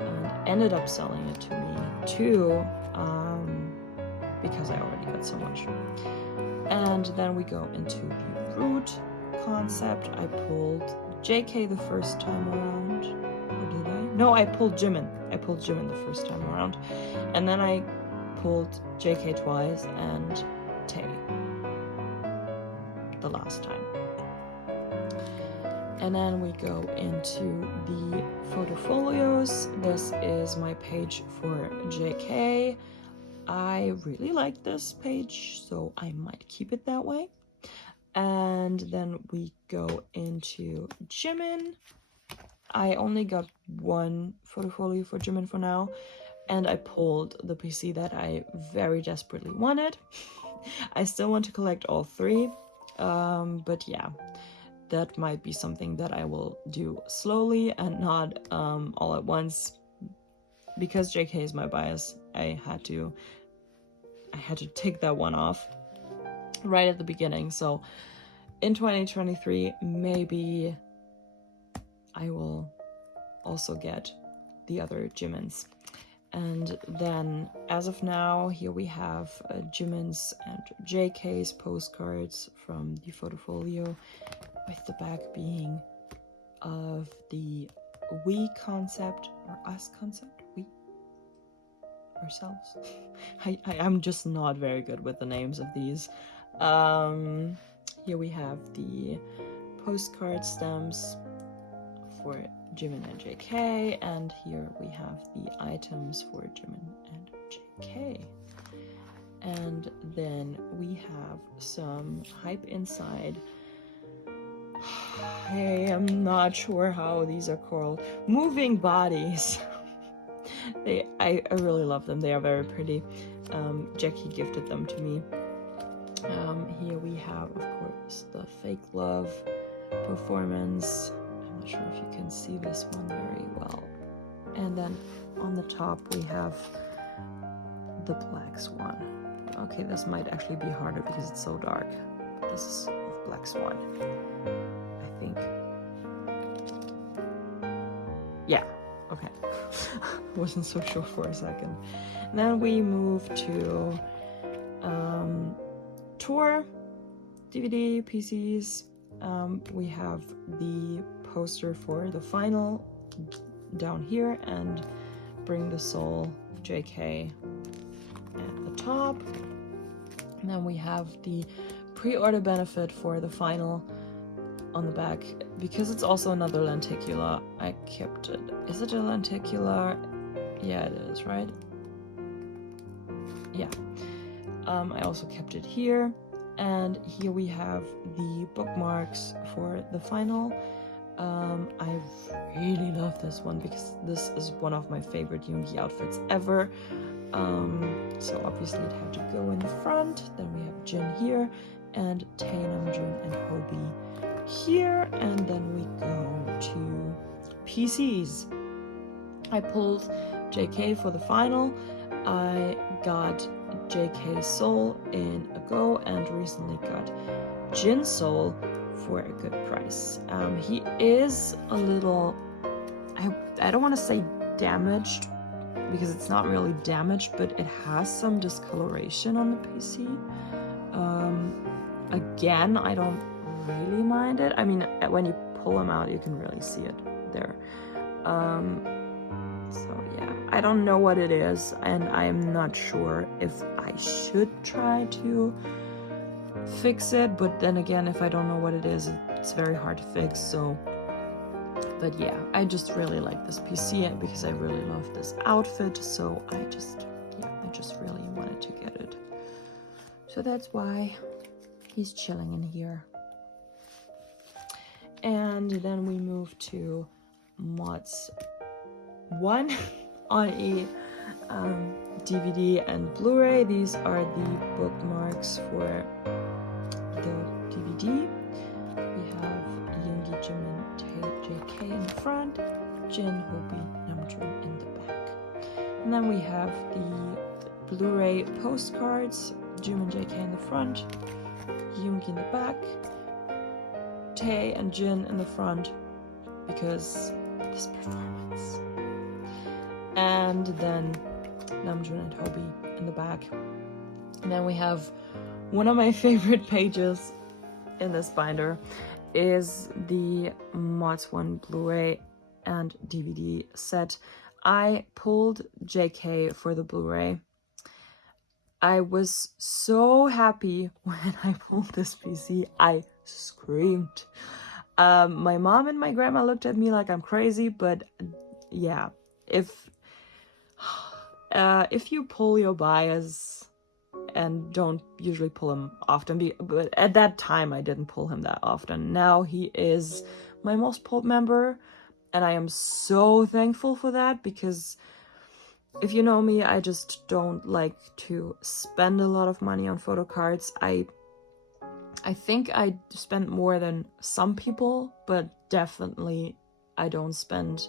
and ended up selling it to me too, because I already got so much. And then we go into the root concept. I pulled JK the first time around, or did I? No, I pulled Jimin. I pulled Jimin the first time around, and then I pulled JK twice and Tae the last time. And then we go into the photopholios. This is my page for JK. I really like this page, so I might keep it that way. And then we go into Jimin. I only got 1 photofolio for Jimin for now, and I pulled the PC that I very desperately wanted. I still want to collect all 3, but yeah, that might be something that I will do slowly and not all at once, because JK is my bias. I had to take that one off right at the beginning. So in 2023, maybe I will also get the other Jimins. And then, as of now, here we have Jimin's and JK's postcards from the photofolio, with the back being of the we concept, or us concept, we, ourselves. I'm just not very good with the names of these. Here we have the postcard stems for Jimin and JK, and here we have the items for Jimin and JK. And then we have some hype inside. I am not sure how these are called. Moving bodies. I really love them. They are very pretty. Jackie gifted them to me. Here we have, of course, the fake love performance. I'm not sure if you can see this one very well. And then on the top we have the Black Swan. Okay, this might actually be harder because it's so dark. But this is of Black Swan, I think. Yeah, okay. Wasn't so sure for a second. And then we move to tour, DVD, PCs. We have the poster for the final down here, and Bring the Soul of JK at the top. And then we have the pre-order benefit for the final on the back. Because it's also another lenticular, I kept it. Is it a lenticular? Yeah, it is, right? Yeah. I also kept it here. And here we have the bookmarks for the final. I really love this one because this is one of my favorite Yoongi outfits ever. So obviously it had to go in the front. Then we have Jin here, and Tae, Namjoon, and Hobi here. And then we go to PCs. I pulled JK for the final. I got JK Soul in a go, and recently got Jin Soul for a good price. He is a little, I don't want to say damaged, because it's not really damaged, but it has some discoloration on the PC. Again, I don't really mind it. I mean, when you pull him out, you can really see it there. So yeah, I don't know what it is, and I'm not sure if I should try to fix it, but then again, if I don't know what it is, it's very hard to fix. So, but yeah, I just really like this PC because I really love this outfit, so I just really wanted to get it. So that's why he's chilling in here. And then we move to mods 1. on a DVD and Blu-ray. These are the bookmarks for the DVD. We have Yoongi, Jimin, JK in the front, Jin, Hobi, Namjoon in the back. And then we have the Blu-ray postcards, Jimin, JK in the front, Yoongi in the back, Tae and Jin in the front, because this performance. And then Namjoon and Hobi in the back. And then we have one of my favorite pages in this binder is the Mods 1 Blu-ray and DVD set. I pulled JK for the Blu-ray. I was so happy when I pulled this PC. I screamed. My mom and my grandma looked at me like I'm crazy, but yeah, if you pull your bias and don't usually pull him often, but at that time I didn't pull him that often. Now he is my most pulled member, and I am so thankful for that, because if you know me, I just don't like to spend a lot of money on photo cards. I think I spend more than some people, but definitely I don't spend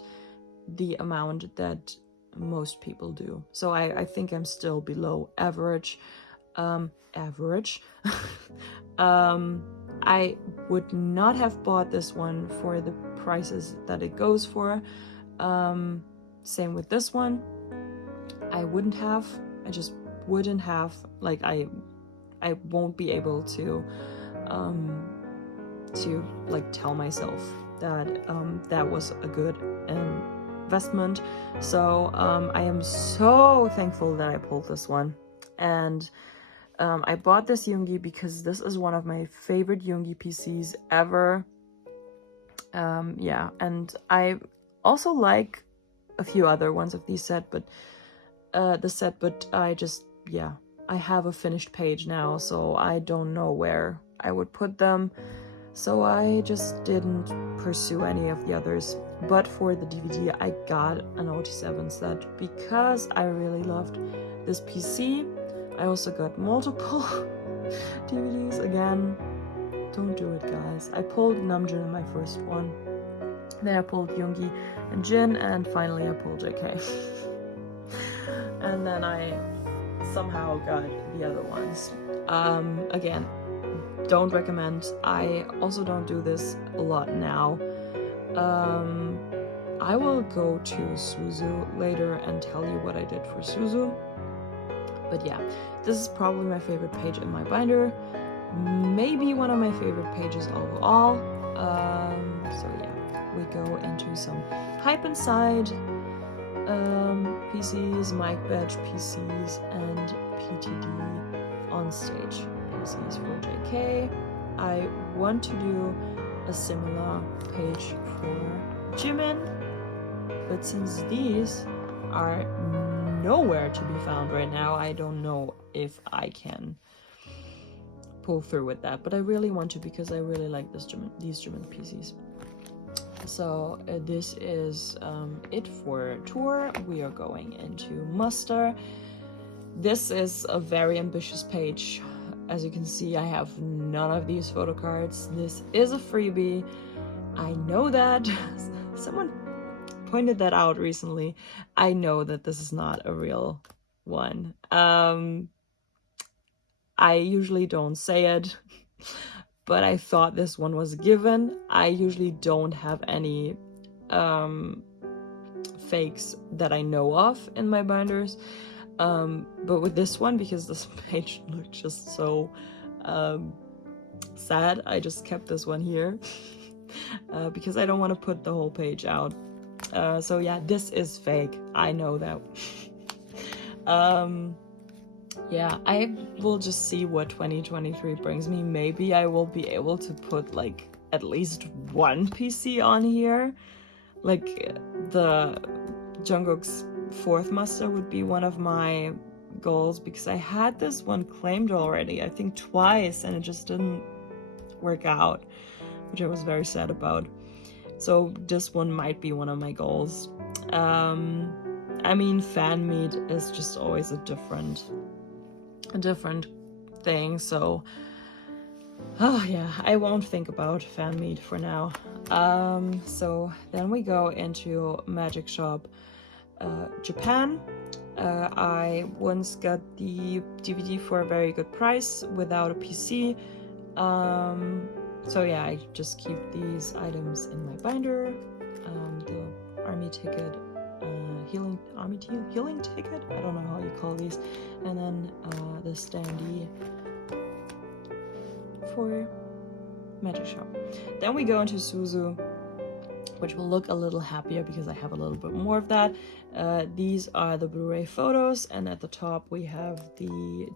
the amount that most people do. So I think I'm still below average. I would not have bought this one for the prices that it goes for. Same with this one. I wouldn't have. I just wouldn't have. Like I won't be able to like tell myself that that was a good investment. So I am so thankful that I pulled this one. And I bought this Yoongi because this is one of my favorite Yoongi PCs ever. Yeah, and I also like a few other ones of the set, but I just, yeah, I have a finished page now, so I don't know where I would put them. So I just didn't pursue any of the others. But for the DVD, I got an OT7 set because I really loved this PC. I also got multiple DVDs. Again, don't do it, guys. I pulled Namjoon in my first one. Then I pulled Yoongi and Jin, and finally I pulled JK. And then I somehow got the other ones. Again, don't recommend. I also don't do this a lot now. I will go to Suzu later and tell you what I did for Suzu. But yeah, this is probably my favorite page in my binder. Maybe one of my favorite pages overall. So yeah, we go into some Hype Inside PCs, mic badge PCs, and PTD on stage PCs for JK. I want to do a similar page for Jimin, but since these are nowhere to be found right now, I don't know if I can pull through with that, but I really want to because I really like these Jimin PCs. So this is it for tour. We are going into muster. This is a very ambitious page. As you can see, I have none of these photo cards. This is a freebie. I know that. Someone pointed that out recently. I know that this is not a real one. I usually don't say it, but I thought this one was a given. I usually don't have any fakes that I know of in my binders. But with this one, because this page looked just so sad, I just kept this one here because I don't want to put the whole page out. So yeah, this is fake. I know that. Yeah, I will just see what 2023 brings me. Maybe I will be able to put like at least one PC on here. Like the Jungkook's 4th muster would be one of my goals, because I had this one claimed already, I think twice, and it just didn't work out, which I was very sad about. So this one might be one of my goals. I mean, fan meet is just always a different thing, so oh yeah, I won't think about fan meet for now. So then we go into Magic Shop Japan. I once got the DVD for a very good price without a PC. So yeah, I just keep these items in my binder. The army ticket, healing ticket. I don't know how you call these, and then the standee for Magic Shop. Then we go into Suzu, which will look a little happier because I have a little bit more of that. These are the Blu-ray photos, and at the top we have the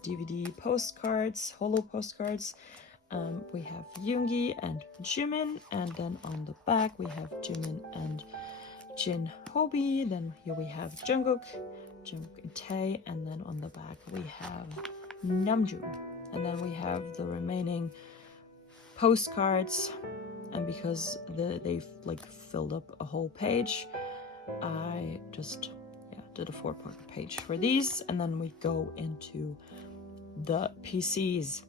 DVD postcards, holo postcards. We have Yoongi and Jimin, and then on the back we have Jimin and Jin Hobi. Then here we have Jungkook and Tae, and then on the back we have Namjoon. And then we have the remaining postcards, and because they've like filled up a whole page, I just did a 4-part page for these, and then we go into the PCs.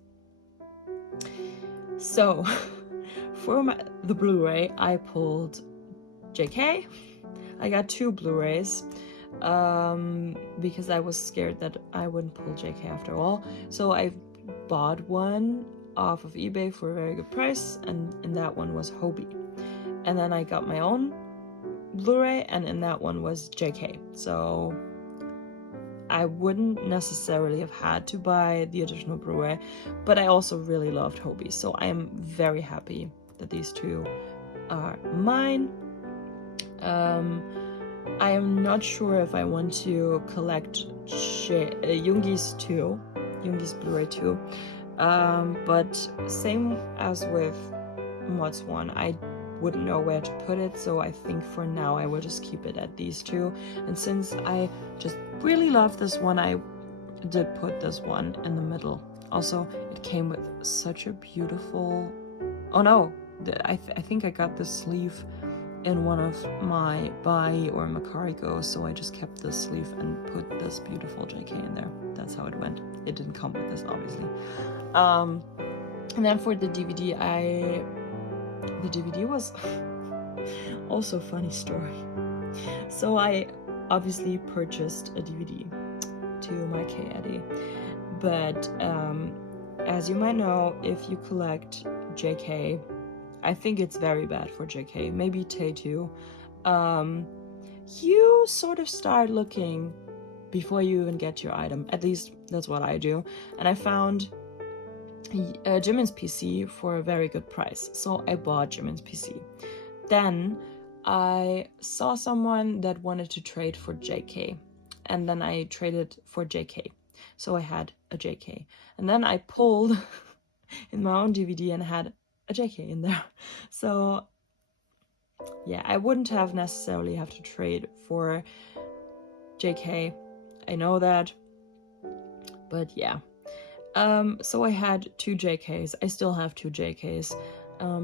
So for the Blu-ray, I pulled JK. I got 2 Blu-rays because I was scared that I wouldn't pull JK after all. So I bought one off of eBay for a very good price, and in that one was Hobie. And then I got my own Blu-ray, and in that one was JK. So I wouldn't necessarily have had to buy the additional Blu-ray, but I also really loved Hobie, so I am very happy that these 2 are mine. I am not sure if I want to collect Yoongi's Blu-ray 2, but same as with Mods 1, I wouldn't know where to put it, so I think for now I will just keep it at these 2. And since I just really love this one, I did put this one in the middle. Also, it came with such a beautiful... Oh no, I think I got this sleeve in one of my Bai or Makariko, so I just kept this sleeve and put this beautiful JK in there. That's how it went. It didn't come with this, obviously. And then for the DVD, the DVD was also a funny story. So I obviously purchased a DVD to my K-Eddie, but as you might know, if you collect JK, I think it's very bad for JK, maybe Tae too, you sort of start looking before you even get your item. At least that's what I do. And I found Jimin's PC for a very good price, so I bought Jimin's PC. Then I saw someone that wanted to trade for JK, and then I traded for JK, so I had a JK. And then I pulled in my own DVD and had a JK in there. So yeah, I wouldn't have necessarily have to trade for JK, I know that, but yeah. So I had 2 JKs. I still have 2 JKs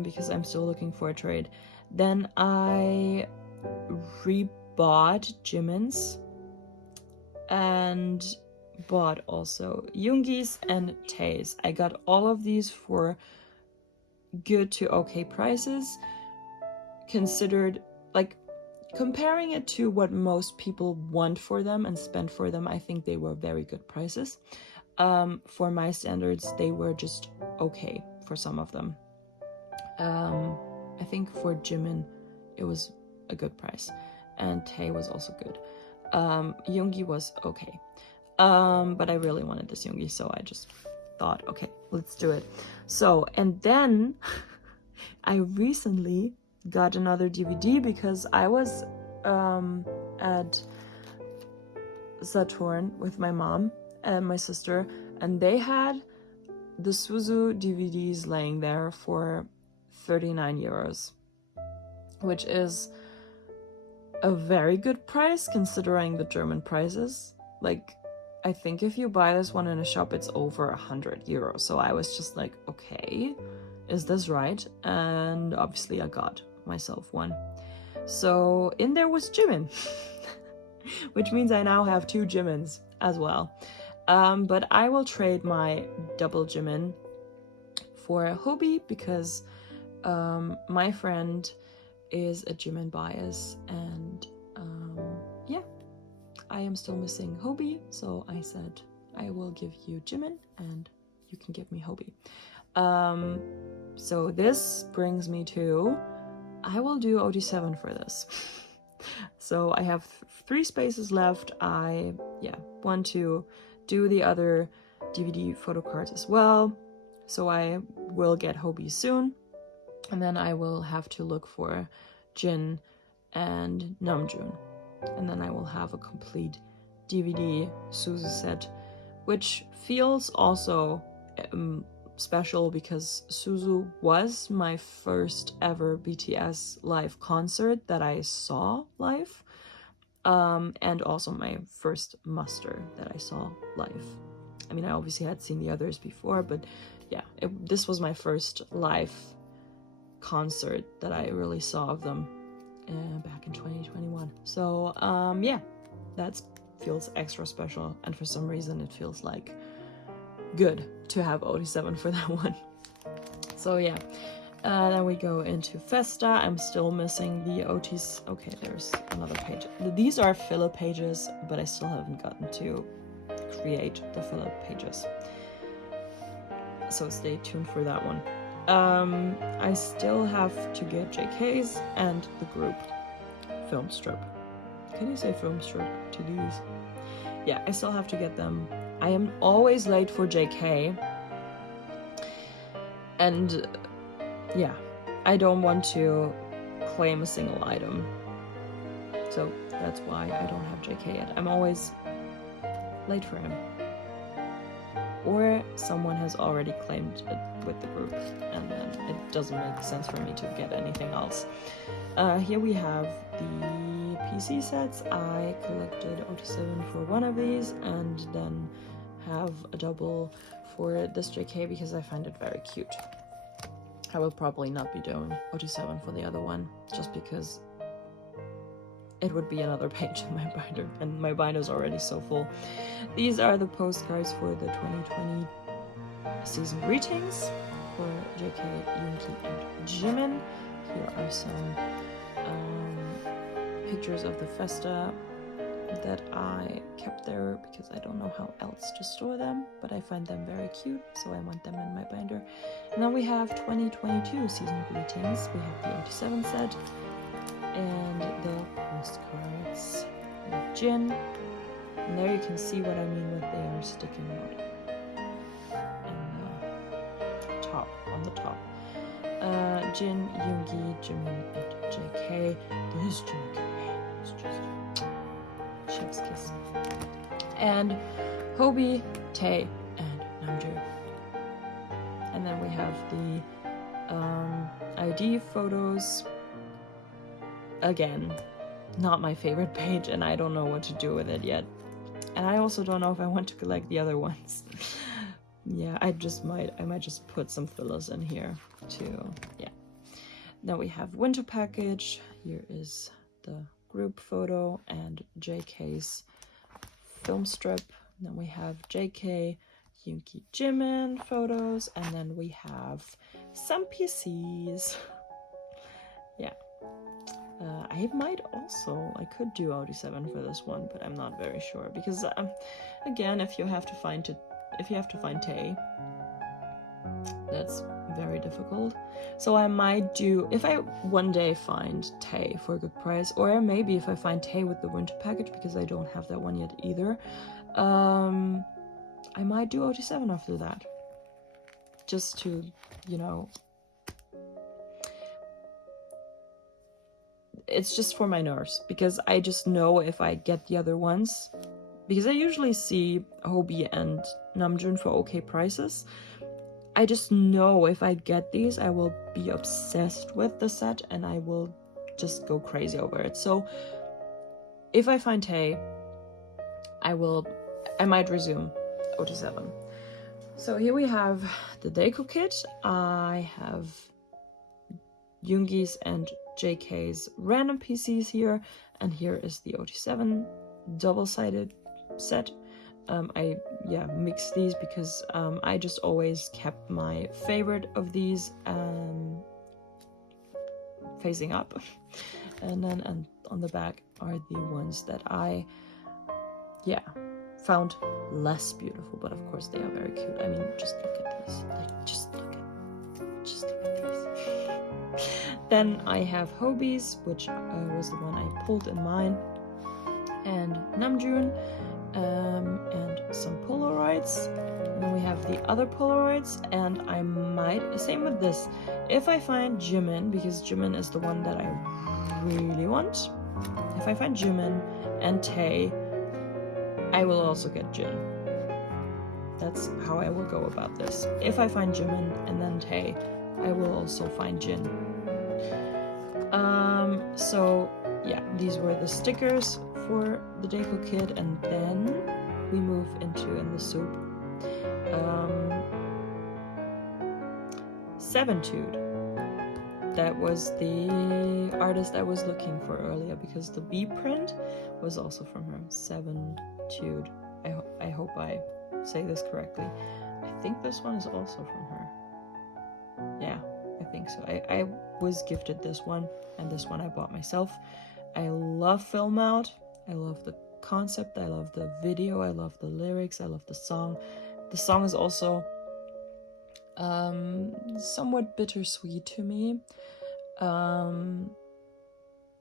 because I'm still looking for a trade. Then I rebought Jimin's and bought also Yoongi's and Tae's. I got all of these for good to okay prices, considered, like, comparing it to what most people want for them and spend for them, I think they were very good prices. For my standards, they were just okay for some of them. I think for Jimin, it was a good price, and Tae was also good. Yoongi was okay, but I really wanted this Yoongi, so I just thought, okay, let's do it. So, and then I recently got another DVD because I was at Saturn with my mom and my sister, and they had the Suzu DVDs laying there for 39 euros, which is a very good price considering the German prices. Like, I think if you buy this one in a shop, it's over 100 euros. So I was just like, okay, is this right? And obviously I got myself one. So in there was Jimin. which means I now have 2 Jimins as well. But I will trade my double Jimin for a Hobie because my friend is a Jimin bias, and yeah, I am still missing Hobie, so I said I will give you Jimin and you can give me Hobie. So this brings me to, I will do OT7 for this. So I have 3 spaces left. I want to do the other DVD photo cards as well. So I will get Hobie soon. And then I will have to look for Jin and Namjoon. And then I will have a complete DVD Suzu set, which feels also special because Suzu was my first ever BTS live concert that I saw live, and also my first muster that I saw live. I mean, I obviously had seen the others before, but yeah, this was my first live concert that I really saw of them back in 2021. So yeah, that feels extra special, and for some reason it feels like good to have OT7 for that one. So yeah, then we go into Festa. I'm still missing the OTs. Okay, there's another page. These are filler pages, but I still haven't gotten to create the filler pages, so stay tuned for that one. I still have to get JK's and the group film strip. Can you say film strip to these? Yeah, I still have to get them. I am always late for JK, and yeah, I don't want to claim a single item, so that's why I don't have JK yet. I'm always late for him, or someone has already claimed it with the group, and then it doesn't make sense for me to get anything else. Here we have the PC sets. I collected OT7 for one of these, and then have a double for this JK because I find it very cute. I will probably not be doing OT7 for the other one, just because it would be another page in my binder, and my binder is already so full. These are the postcards for the 2020 season greetings for JK, Yoongi, and Jimin. Here are some pictures of the Festa that I kept there because I don't know how else to store them, but I find them very cute, so I want them in my binder. And then we have 2022 season greetings. We have the OT7 set and the postcards with Jin. And there you can see what I mean with they are sticking out in the top, on the top. Jin, Yoongi, Jimin, and JK. This JK is just chef's kiss. And Hobie, Tae, and Namjoon. And then we have the ID photos. Again, not my favorite page, and I don't know what to do with it yet. And I also don't know if I want to collect the other ones. Yeah, I might just put some fillers in here too. Yeah. Now we have winter package. Here is the group photo and JK's film strip. Then we have JK, Yoongi, Jimin photos, and then we have some PCs. Yeah. I could do OT7 for this one, but I'm not very sure because again, if you have to find Tae, that's very difficult. So I might do, if I one day find Tae for a good price, or maybe if I find Tae with the winter package, because I don't have that one yet either, I might do OT7 after that, just to, you know, it's just for my nerves, because I just know if I get the other ones, because I usually see Hobie and Namjoon for okay prices, I just know if I get these, I will be obsessed with the set and I will just go crazy over it. So if I find Tae, I might resume OT7. So here we have the Deco kit. I have Yoongi's and JK's random PCs here, and here is the OT7 double-sided set. I mixed these because I just always kept my favorite of these facing up, and then on the back are the ones that I found less beautiful, but of course they are very cute. I mean, just look at these. Like, just look at these. Then I have Hobies, which was the one I pulled in mine, and Namjoon, and some Polaroids. And then we have the other Polaroids, and I might, same with this, if I find Jimin, because Jimin is the one that I really want, if I find Jimin and Tae, I will also get Jin. That's how I will go about this. If I find Jimin and then Tae, I will also find Jin. So yeah, these were the stickers for the Deco kit, and then we move into In the Soup. Seventude. That was the artist I was looking for earlier, because the B print was also from her. Seventude. I hope I say this correctly. I think this one is also from her. Yeah, I think so. I was gifted this one, and this one I bought myself. I love Film Out. I love the concept. I love the video. I love the lyrics. I love the song. The song is also somewhat bittersweet to me,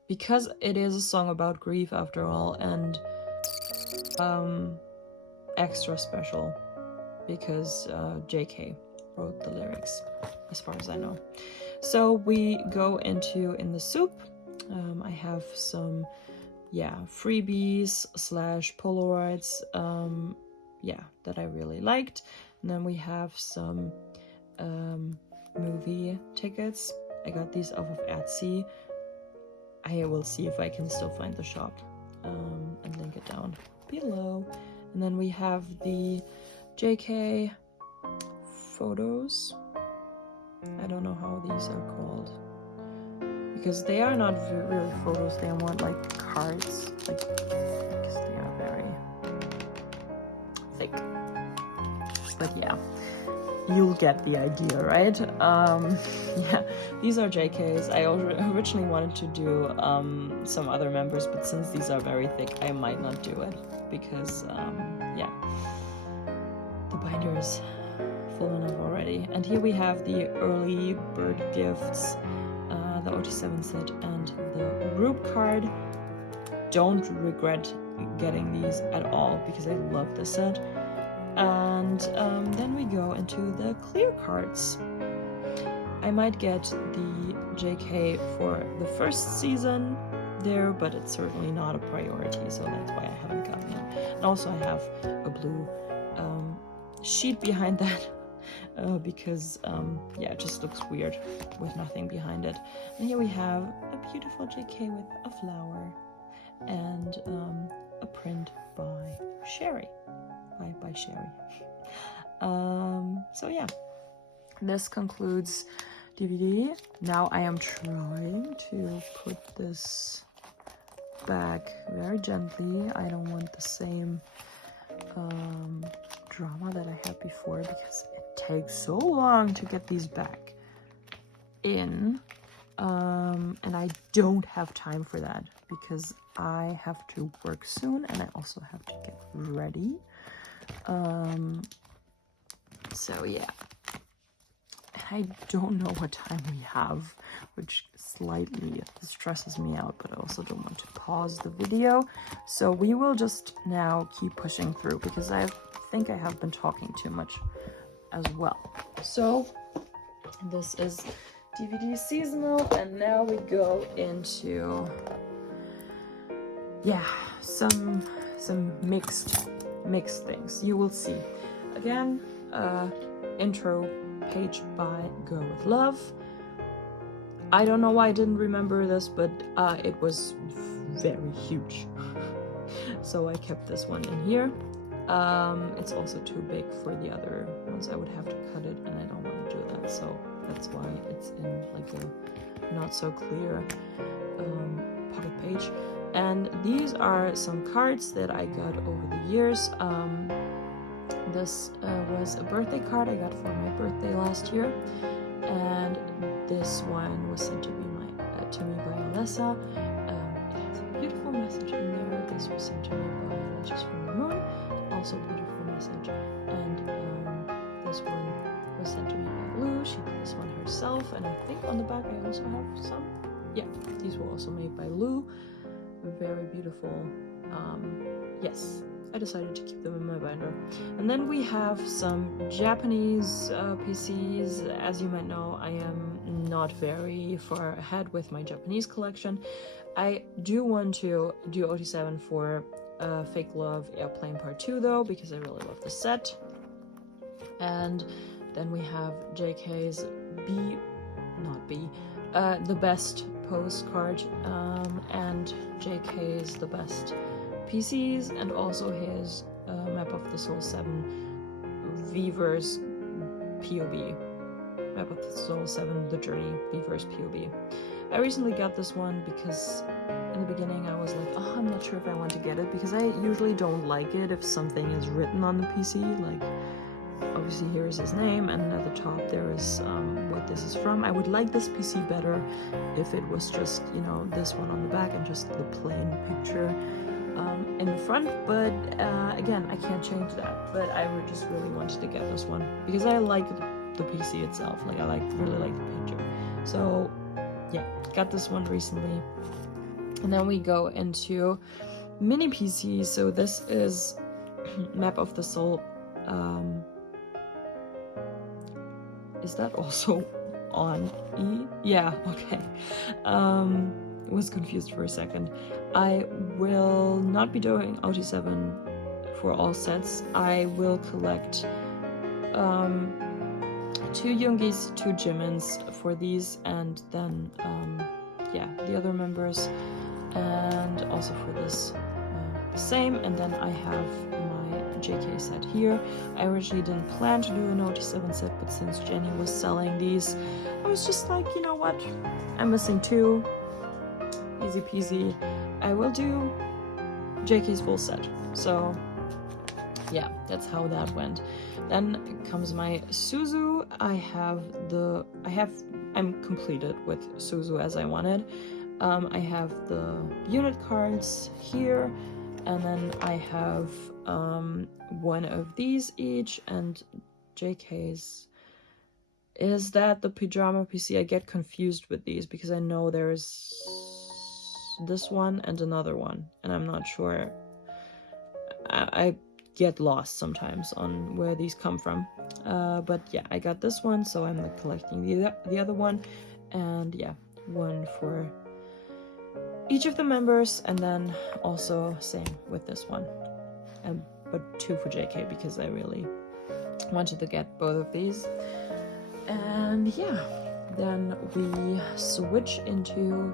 because it is a song about grief after all, and extra special because JK wrote the lyrics, as far as I know. So we go into In the Soup. I have some freebies / Polaroids that I really liked, and then we have some movie tickets. I got these off of Etsy. I will see if I can still find the shop and link it down below. And then we have the JK photos. I don't know how these are called, because they are not really photos, they are more like cards, like, because they are very thick. But yeah, you'll get the idea, right? Yeah, these are JKs. I originally wanted to do some other members, but since these are very thick, I might not do it, because the binder is full enough already. And here we have the early bird gifts, the OT7 set, and the group card. Don't regret getting these at all, because I love this set. And then we go into the clear cards. I might get the JK for the first season there, but it's certainly not a priority, so that's why I haven't gotten it. And also I have a blue sheet behind that, because it just looks weird with nothing behind it. And here we have a beautiful JK with a flower and a print by Sherry. By Sherry. So yeah, this concludes DVD. Now I am trying to put this back very gently. I don't want the same drama that I had before, because it takes so long to get these back in, and I don't have time for that, because I have to work soon, and I also have to get ready. So yeah, I don't know what time we have, which slightly stresses me out, but I also don't want to pause the video. So we will just now keep pushing through, because I think I have been talking too much as well. So this is DVD seasonal, and now we go into some mixed things. You will see. Again, intro page by Go With Love. I don't know why I didn't remember this, but it was very huge. So I kept this one in here. It's also too big for the other ones. I would have to cut it, and I don't want to do that, so that's why it's in like a not so clear pocket page. And these are some cards that I got over the years. This was a birthday card I got for my birthday last year, and this one was sent to me by Alessa. It has a beautiful message in there. This was sent to me by Letters from the Moon, also a beautiful message. And this one was sent to me by Lou. She did this one herself, and I think on the back I also have some. Yeah, these were also made by Lou. Very beautiful. Yes, I decided to keep them in my binder. And then we have some Japanese PCs. As you might know, I am not very far ahead with my Japanese collection. I do want to do OT7 for Fake Love Airplane Part 2 though, because I really love the set. And then we have JK's The Best postcard, and JK's The Best PCs, and also his Map of the Soul 7 Weaver's POV. Map of the Soul 7 The Journey Weaver's POV. I recently got this one because in the beginning I was like, oh, I'm not sure if I want to get it, because I usually don't like it if something is written on the PC, like obviously here is his name, and at the top there is what this is from. I would like this PC better if it was just, you know, this one on the back and just the plain picture in the front, but again, I can't change that. But I would just really wanted to get this one because I like the PC itself, like I really like the picture. So yeah, got this one recently. And then we go into mini PCs. So this is Map of the Soul. Is that also on E? Yeah, okay. Was confused for a second. I will not be doing OT7 for all sets. I will collect 2 Yoongis, 2 Jimins for these, and then yeah, the other members, and also for this the same. And then I have my JK set here. I originally didn't plan to do an OT7 set, but since Jenny was selling these, I was just like, you know what, I'm missing 2, easy peasy, I will do JK's full set. So yeah, that's how that went. Then comes my Suzu. I'm completed with Suzu as I wanted. I have the unit cards here, and then I have one of these each, and JK's. Is that the Pajama PC? I get confused with these because I know there's this one and another one, and I'm not sure. I get lost sometimes on where these come from. But yeah, I got this one, so I'm collecting the other one, and yeah, one for each of the members, and then also same with this one, but 2 for JK because I really wanted to get both of these. And yeah, then we switch into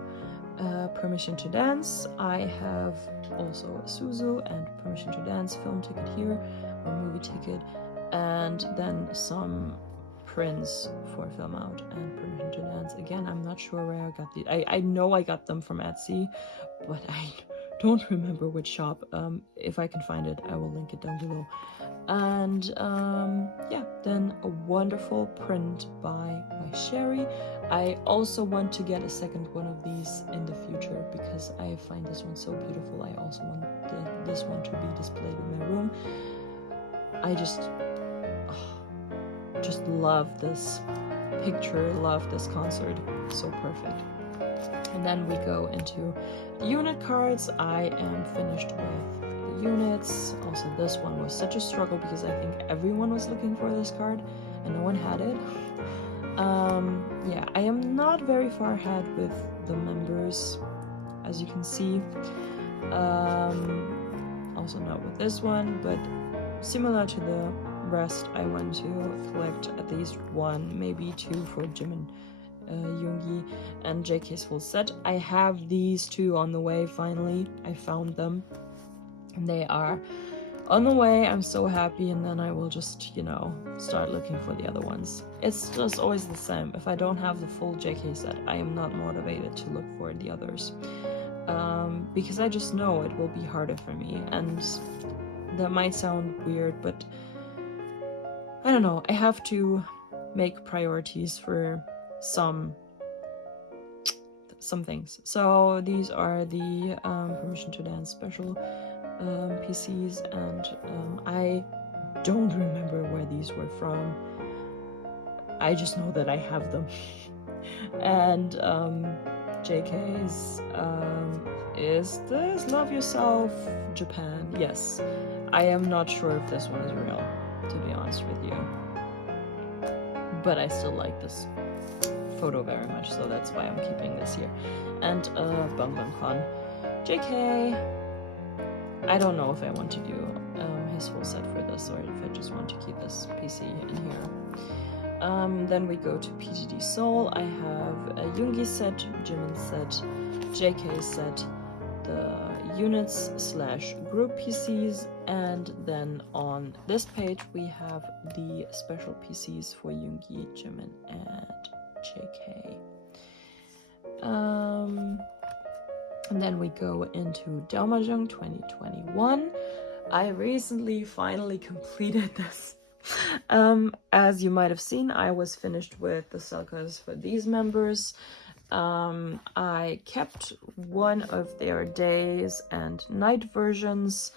Permission to Dance. I have also a Suzu and Permission to Dance film ticket here, or movie ticket, and then some prints for Film Out and Permission to Dance. Again, I'm not sure where I got these. I know I got them from Etsy, but I don't remember which shop. If I can find it, I will link it down below. And yeah, then a wonderful print by Sherry. I also want to get a second one of these in the future because I find this one so beautiful. I also want this one to be displayed in my room. I just love this picture, love this concert. So perfect. And then we go into the unit cards. I am finished with the units. Also, this one was such a struggle because I think everyone was looking for this card and no one had it. Yeah, I am not very far ahead with the members, as you can see. Also not with this one, but similar to the rest, I want to collect at least 1, maybe 2 for Jimin, Yoongi, and JK's full set. I have these 2 on the way. Finally, I found them, and they are on the way. I'm so happy, and then I will just, you know, start looking for the other ones. It's just always the same. If I don't have the full JK set, I am not motivated to look for the others. because I just know it will be harder for me, and that might sound weird, but I don't know, I have to make priorities for some things. So these are the Permission to Dance special PCs, and I don't remember where these were from. I just know that I have them. And JK's is this Love Yourself Japan? Yes. I am not sure if this one is real, to be honest with you. But I still like this photo very much, so that's why I'm keeping this here. And Bum Bum Con. JK. I don't know if I want to do his whole set for this, or if I just want to keep this PC in here. Then we go to PTD Soul. I have a Yoongi set, Jimin set, JK set, the units / group PCs, and then on this page we have the special PCs for Yoongi, Jimin, and JK. And then we go into Daomajang 2021. I recently finally completed this. As you might have seen, I was finished with the selkas for these members. I kept one of their days and night versions,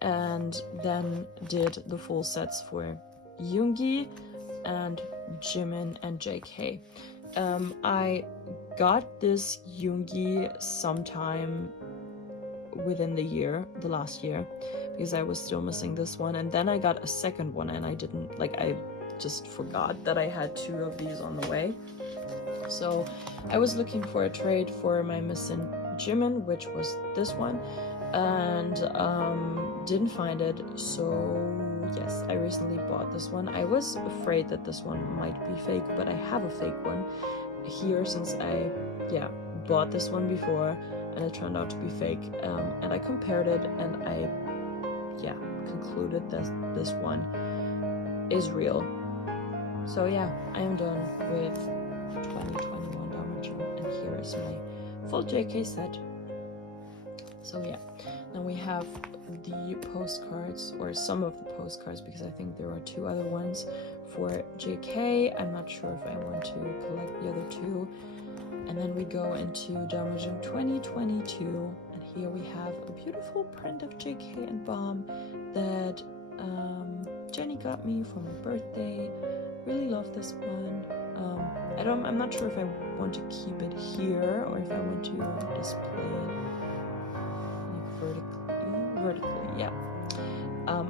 and then did the full sets for Yoongi and Jimin and JK. I got this Yoongi sometime within the last year, because I was still missing this one, and then I got a second one, and I just forgot that I had 2 of these on the way. So I was looking for a trade for my missing Jimin, which was this one, and didn't find it. So yes, I recently bought this one. I was afraid that this one might be fake, but I have a fake one here, since I bought this one before and it turned out to be fake, and I compared it, and I concluded that this one is real. So yeah, I am done with 2021 Daomajang, and here is my full JK set. So yeah, now we have the postcards, or some of the postcards, because I think there are 2 other ones for JK. I'm not sure if I want to collect the other 2. And then we go into Daomajang 2022, and here we have a beautiful print of JK and Bomb that Jenny got me for my birthday. Really love this one. I'm not sure if I want to keep it here or if I want to display it like vertically, yeah.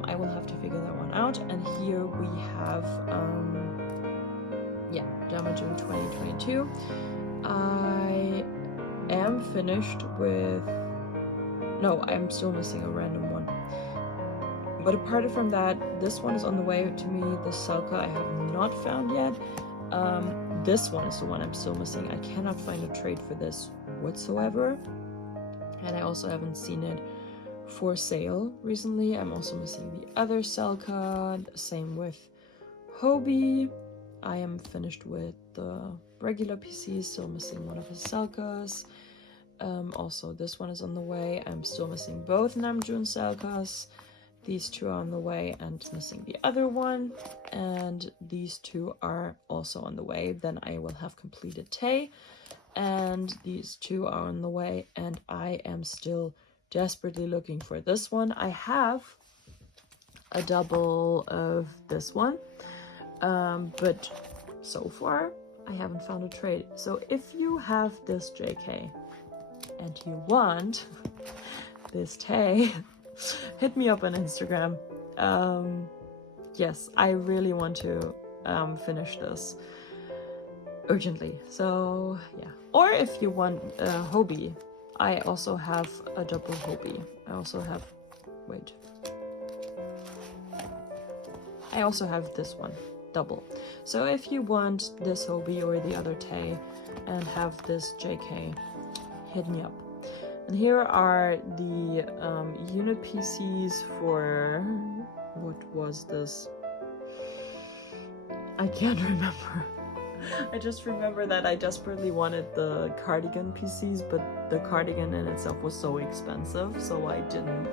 I will have to figure that one out. And here we have Daomajang 2022. I am finished with... No, I'm still missing a random one. But apart from that, this one is on the way to me. The Selka I have not found yet. This one is the one I'm still missing. I cannot find a trade for this whatsoever. And I also haven't seen it for sale recently. I'm also missing the other Selka. Same with Hobie. I am finished with the regular PC, still missing one of his Selkas. Also, this one is on the way. I'm still missing both Namjoon Selkas. These 2 are on the way, and missing the other one. And these 2 are also on the way. Then I will have completed Tae. And these 2 are on the way, and I am still desperately looking for this one. I have a double of this one, but so far I haven't found a trade. So if you have this JK and you want this Tae, hit me up on Instagram. Yes, I really want to finish this urgently. So yeah. Or if you want Hobie, I also have a double Hobie. I also have this one double. So if you want this Hobie or the other Tae and have this JK, hit me up. And here are the unit PCs for... what was this? I can't remember. I just remember that I desperately wanted the cardigan PCs, but the cardigan in itself was so expensive, so I didn't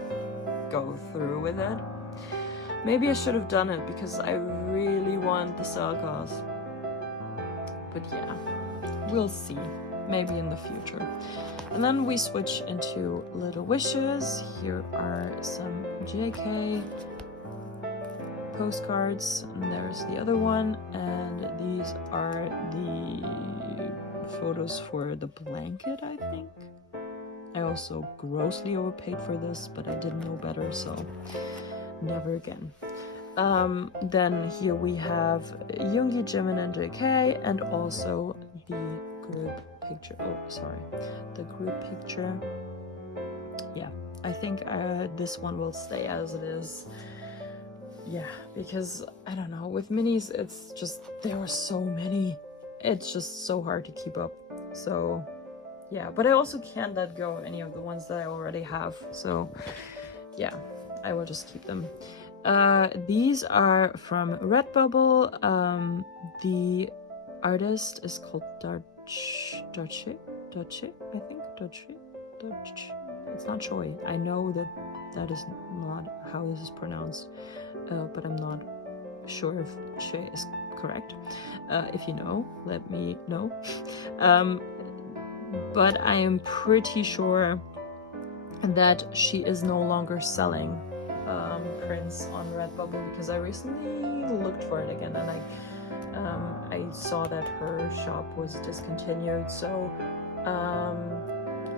go through with it. Maybe I should have done it because I really want the Selkas. But yeah, we'll see. Maybe in the future. And then we switch into Little Wishes. Here are some JK postcards, and there's the other one, and these are the photos for the blanket, I think. I also grossly overpaid for this, but I didn't know better, so never again. Then here we have Yoongi, Jimin, and JK, and also the group picture. Oh, sorry, the group picture. Yeah, I think this one will stay as it is. Yeah, because I don't know, with minis it's just, there are so many, it's just so hard to keep up. So yeah, but I also can't let go of any of the ones that I already have, so yeah, I will just keep them. These are from Redbubble. The artist is called Darche, I think. Darche. It's not Choi. I know that that is not how this is pronounced, but I'm not sure if Choi is correct. If you know, let me know. But I am pretty sure that she is no longer selling prints on Redbubble, because I recently looked for it again, and I saw that her shop was discontinued. So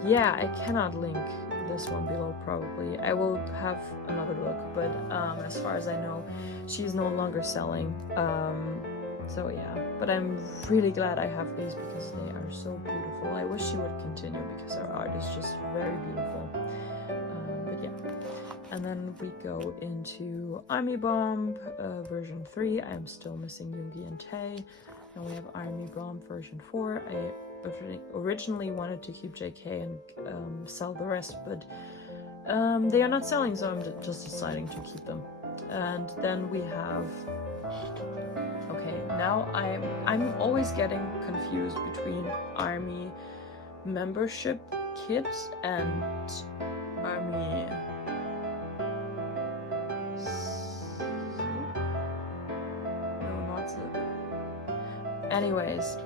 yeah, I cannot link this one below. Probably I will have another look, but as far as I know, she's no longer selling. So yeah, but I'm really glad I have these because they are so beautiful. I wish she would continue because her art is just very beautiful. But yeah, and then we go into Army Bomb version 3. I am still missing Yoongi and Tae. And we have Army Bomb version 4. I originally wanted to keep JK and sell the rest, but they are not selling, so I'm just deciding to keep them. And then we have, okay, now I'm always getting confused between Army membership kit and Army anyways,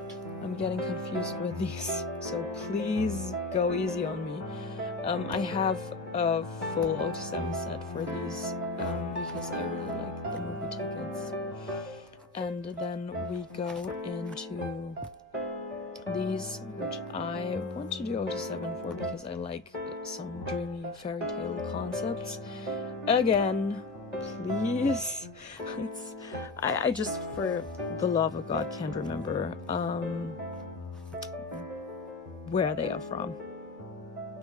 I'm getting confused with these, so please go easy on me. I have a full OT7 set for these because I really like the movie tickets. And then we go into these, which I want to do OT7 for because I like some dreamy fairy tale concepts. Again, please. I just, for the love of God, can't remember where they are from.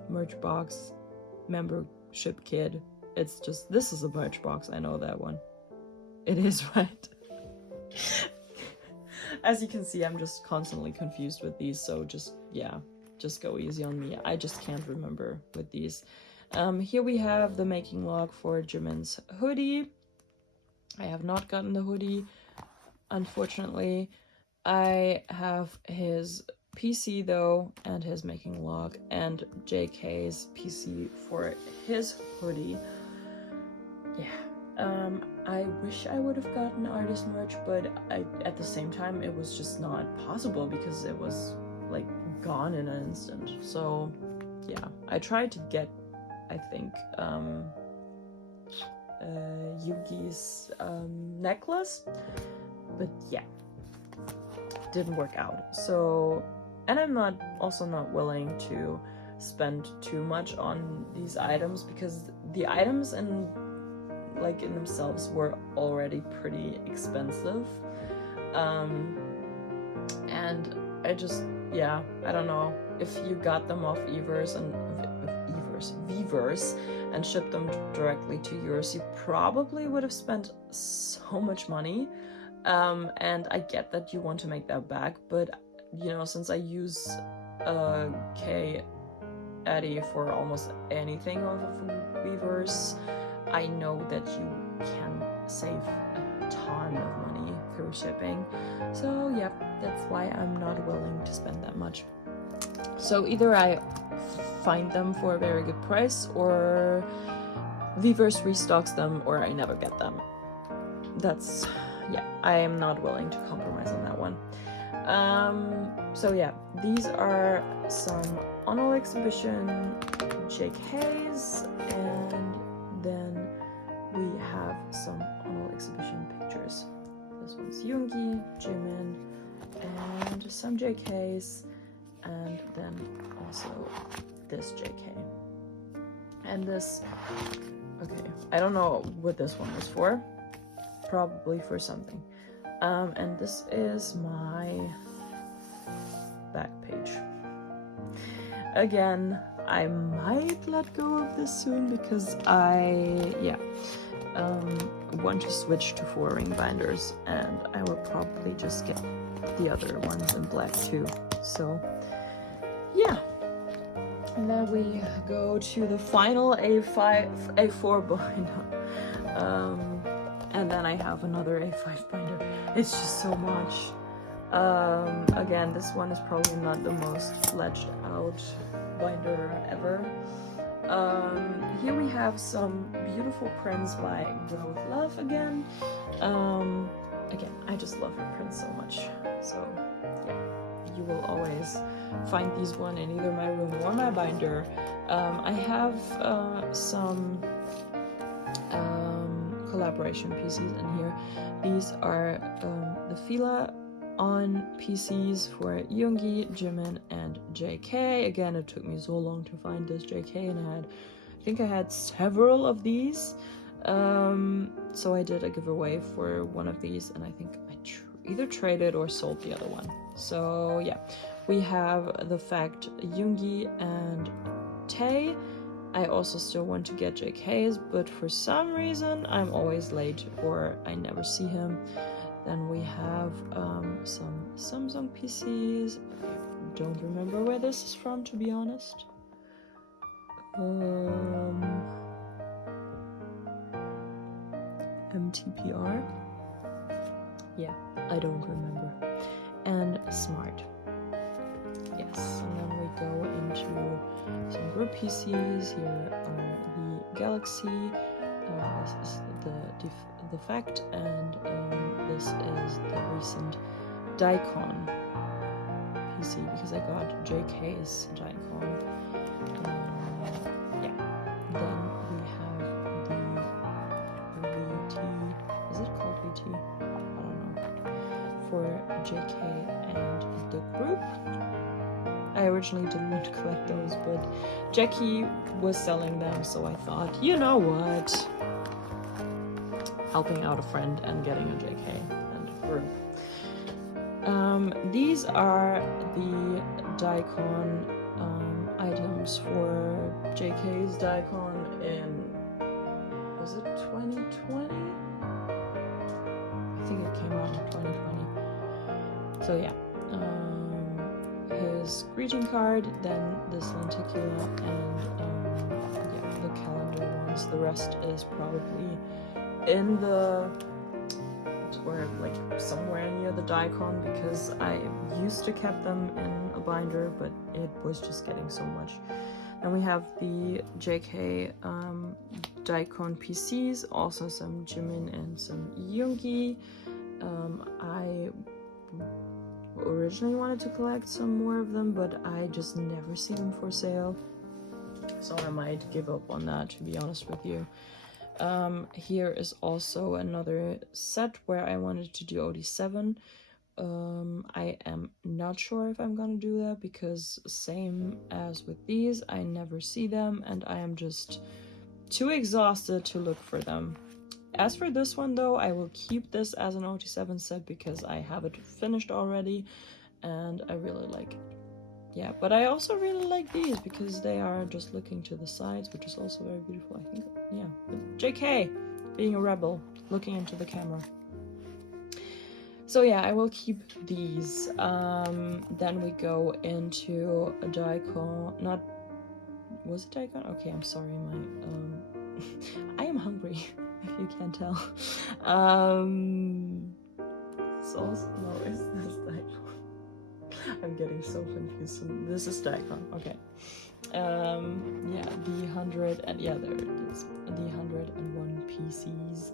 Merch box, membership kid. It's just, this is a merch box. I know that one. It is, right? As you can see, I'm just constantly confused with these, so just, yeah, just go easy on me. I just can't remember with these. Here we have the making log for Jimin's hoodie. I have not gotten the hoodie, unfortunately. I have his PC though, and his making log, and JK's PC for his hoodie. Yeah, I wish I would have gotten artist merch, but at the same time, it was just not possible because it was like gone in an instant. So yeah, I tried to get, I think, Yugi's necklace, but yeah, didn't work out. So, and I'm also not willing to spend too much on these items because the items in themselves were already pretty expensive, and I just, yeah, I don't know, if you got them off Weverse and shipped them directly to yours, you probably would have spent so much money. And I get that you want to make that back, but you know, since I use K Addy for almost anything off of Weverse, I know that you can save a ton of money through shipping. So yeah, that's why I'm not willing to spend that much. So either I find them for a very good price, or Weverse restocks them, or I never get them. That's, yeah, I am not willing to compromise on that one. So yeah, these are some on exhibition JKs, and then we have some on exhibition pictures. This one's Yoongi, Jimin, and some JKs, and then also this JK. And this, okay, I don't know what this one was for. Probably for something. And this is my back page. Again, I might let go of this soon because I want to switch to 4-ring binders, and I will probably just get the other ones in black too. So yeah. And then we go to the final A4 binder. And then I have another A5 binder. It's just so much. Again, this one is probably not the most fledged out binder ever. Here we have some beautiful prints by Girl with Love again. Again, I just love her prints so much. So yeah, you will always find these one in either my room or my binder. I have some collaboration PCs in here. These are the Fila on PCs for Yoongi, Jimin, and JK. Again, it took me so long to find this JK, and I think I had several of these. So I did a giveaway for one of these, and I think I either traded or sold the other one. So yeah, we have the fact Yoongi and Tae. I also still want to get JKs, but for some reason I'm always late or I never see him. Then we have some Samsung PCs. I don't remember where this is from, to be honest. MTPR? Yeah, I don't remember. And Smart. Yes, and then we go into some group PCs. Here are the Galaxy, this is the Fact, and this is the recent Daikon PC, because I got JK's Daikon. Yeah, then we have the VT, is it called VT? I don't know. For JK and the group. I originally didn't want to collect those, but Jackie was selling them, so I thought, you know what? Helping out a friend and getting a JK and a group. These are the Daikon items for JK's Daikon in, was it 2020? I think it came out in 2020. So yeah. His greeting card, then this lenticula, and yeah, the calendar ones. The rest is probably in the, or like somewhere near the Daikon, because I used to keep them in a binder, but it was just getting so much. Then we have the JK Daikon PCs, also some Jimin and some Yoongi. I originally wanted to collect some more of them, but I just never see them for sale, so I might give up on that, to be honest with you. Here is also another set where I wanted to do OD7. I am not sure if I'm gonna do that, because same as with these, I never see them and I am just too exhausted to look for them. As for this one though, I will keep this as an OT7 set because I have it finished already and I really like it. Yeah, but I also really like these because they are just looking to the sides, which is also very beautiful, I think. Yeah, but JK, being a rebel, looking into the camera. So yeah, I will keep these. Then we go into a Daikon, was it Daikon? Okay, I'm sorry, I am hungry. if you can't tell. Souls? No, is this Daikon? I'm getting so confused. This is Daikon, okay. Yeah, the 100 and yeah, there it is. The 101 PCs.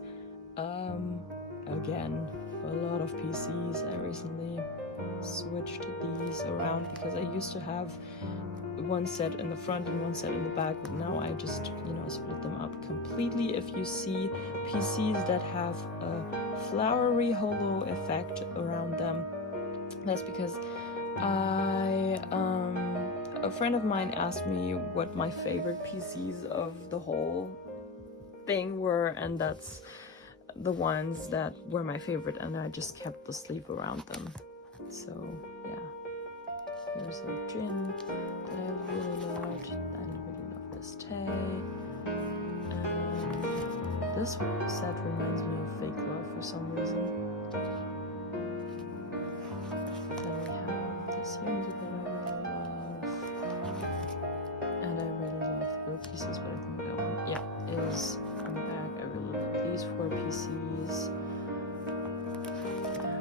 Again, a lot of PCs. I recently switched these around because I used to have one set in the front and one set in the back, but now I just, you know, split them up completely. If you see PCs that have a flowery holo effect around them, that's because a friend of mine asked me what my favorite PCs of the whole thing were, and that's the ones that were my favorite, and I just kept the sleeve around them. So yeah, here's a gin that I really loved. I really love this Tay. This set reminds me of Fake Love for some reason. Then we have this Yoongi that I really love, and I really love the pieces, but I think that one, yeah, is on the back. I really love these 4 PCs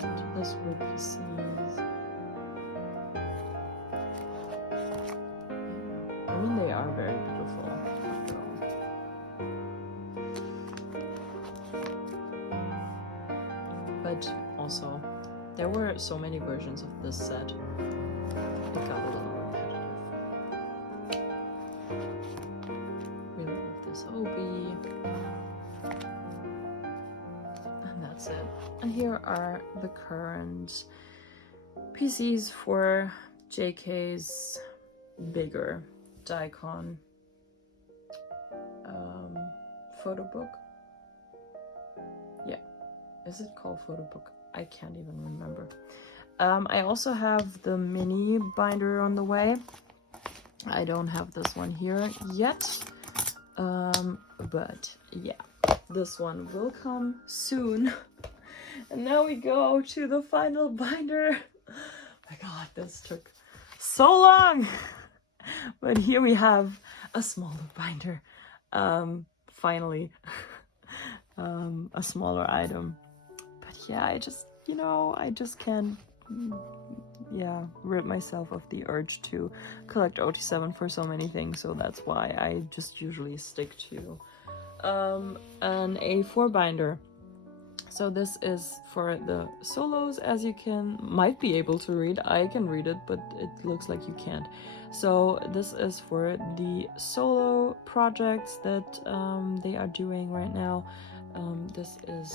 and this 4 PCs. I mean, they are very beautiful after all. But also, there were so many versions of this set, it got a little repetitive. Really love this Hobie. And that's it. And here are the current PCs for JK's bigger Daikon photo book. Yeah, is it called photo book? I can't even remember. I also have the mini binder on the way. I don't have this one here yet, but yeah, this one will come soon. And now we go to the final binder. Oh my god, this took so long. But here we have a smaller binder. Finally, a smaller item. But yeah, I just, you know, I just can't, yeah, rid myself of the urge to collect OT7 for so many things. So that's why I just usually stick to an A4 binder. So this is for the solos, as you might be able to read. I can read it, but it looks like you can't. So this is for the solo projects that they are doing right now. This is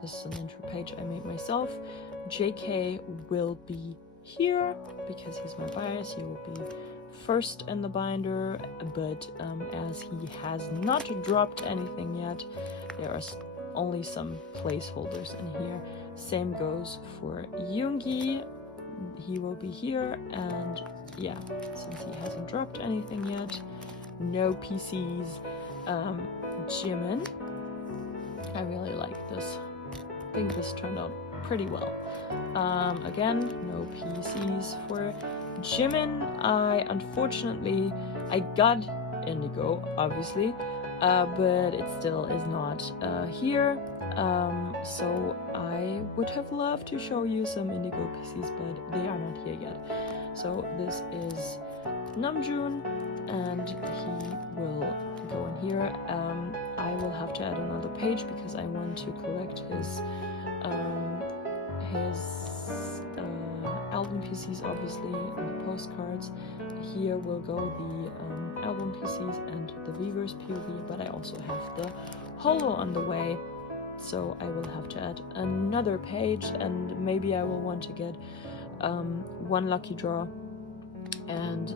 this is an intro page I made myself. JK will be here because he's my bias. He will be first in the binder, but as he has not dropped anything yet, there are only some placeholders in here. Same goes for Yoongi. He will be here, and yeah, since he hasn't dropped anything yet, no PCs. Jimin, I really like this. I think this turned out pretty well. Again, no PCs for Jimin. Unfortunately, I got Indigo, obviously, but it still is not here. So I would have loved to show you some Indigo PCs, but they are not here yet. So this is Namjoon, and he will go in here. I will have to add another page because I want to collect his album PCs, obviously, and the postcards. Here will go the album PCs and the Weavers POV, but I also have the holo on the way, so I will have to add another page, and maybe I will want to get one lucky draw, and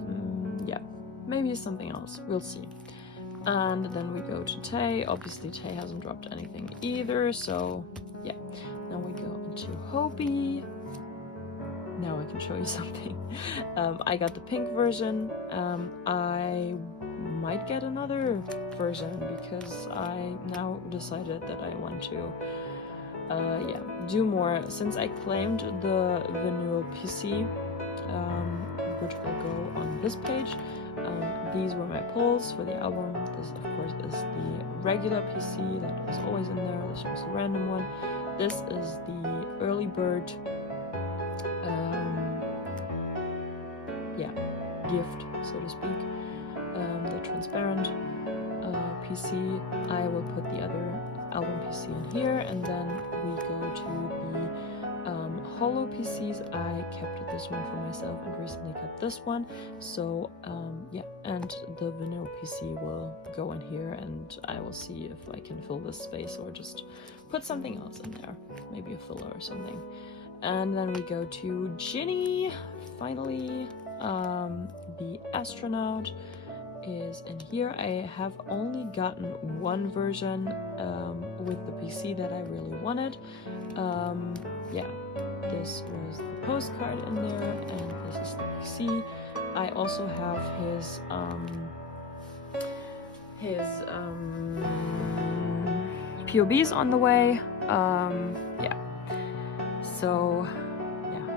yeah, maybe something else, we'll see. And then we go to Tay. Obviously Tay hasn't dropped anything either, so yeah. Now we go into Hobie. Now I can show you something. I got the pink version. I might get another version because I now decided that I want to do more. Since I claimed the vinyl PC, which will go on this page. These were my polls for the album. This, of course, is the regular PC that was always in there. This was a random one. This is the early bird gift, so to speak. The transparent PC. I will put the other album PC in here, and then we go to the holo PCs. I kept this one for myself and recently got this one. So yeah, and the vinyl PC will go in here, and I will see if I can fill this space or just put something else in there, maybe a filler or something. And then we go to Ginny, finally. The astronaut is in here. I have only gotten one version with the PC that I really wanted. Yeah, this was the postcard in there, and this is the PC. I also have his POBs on the way. Yeah, so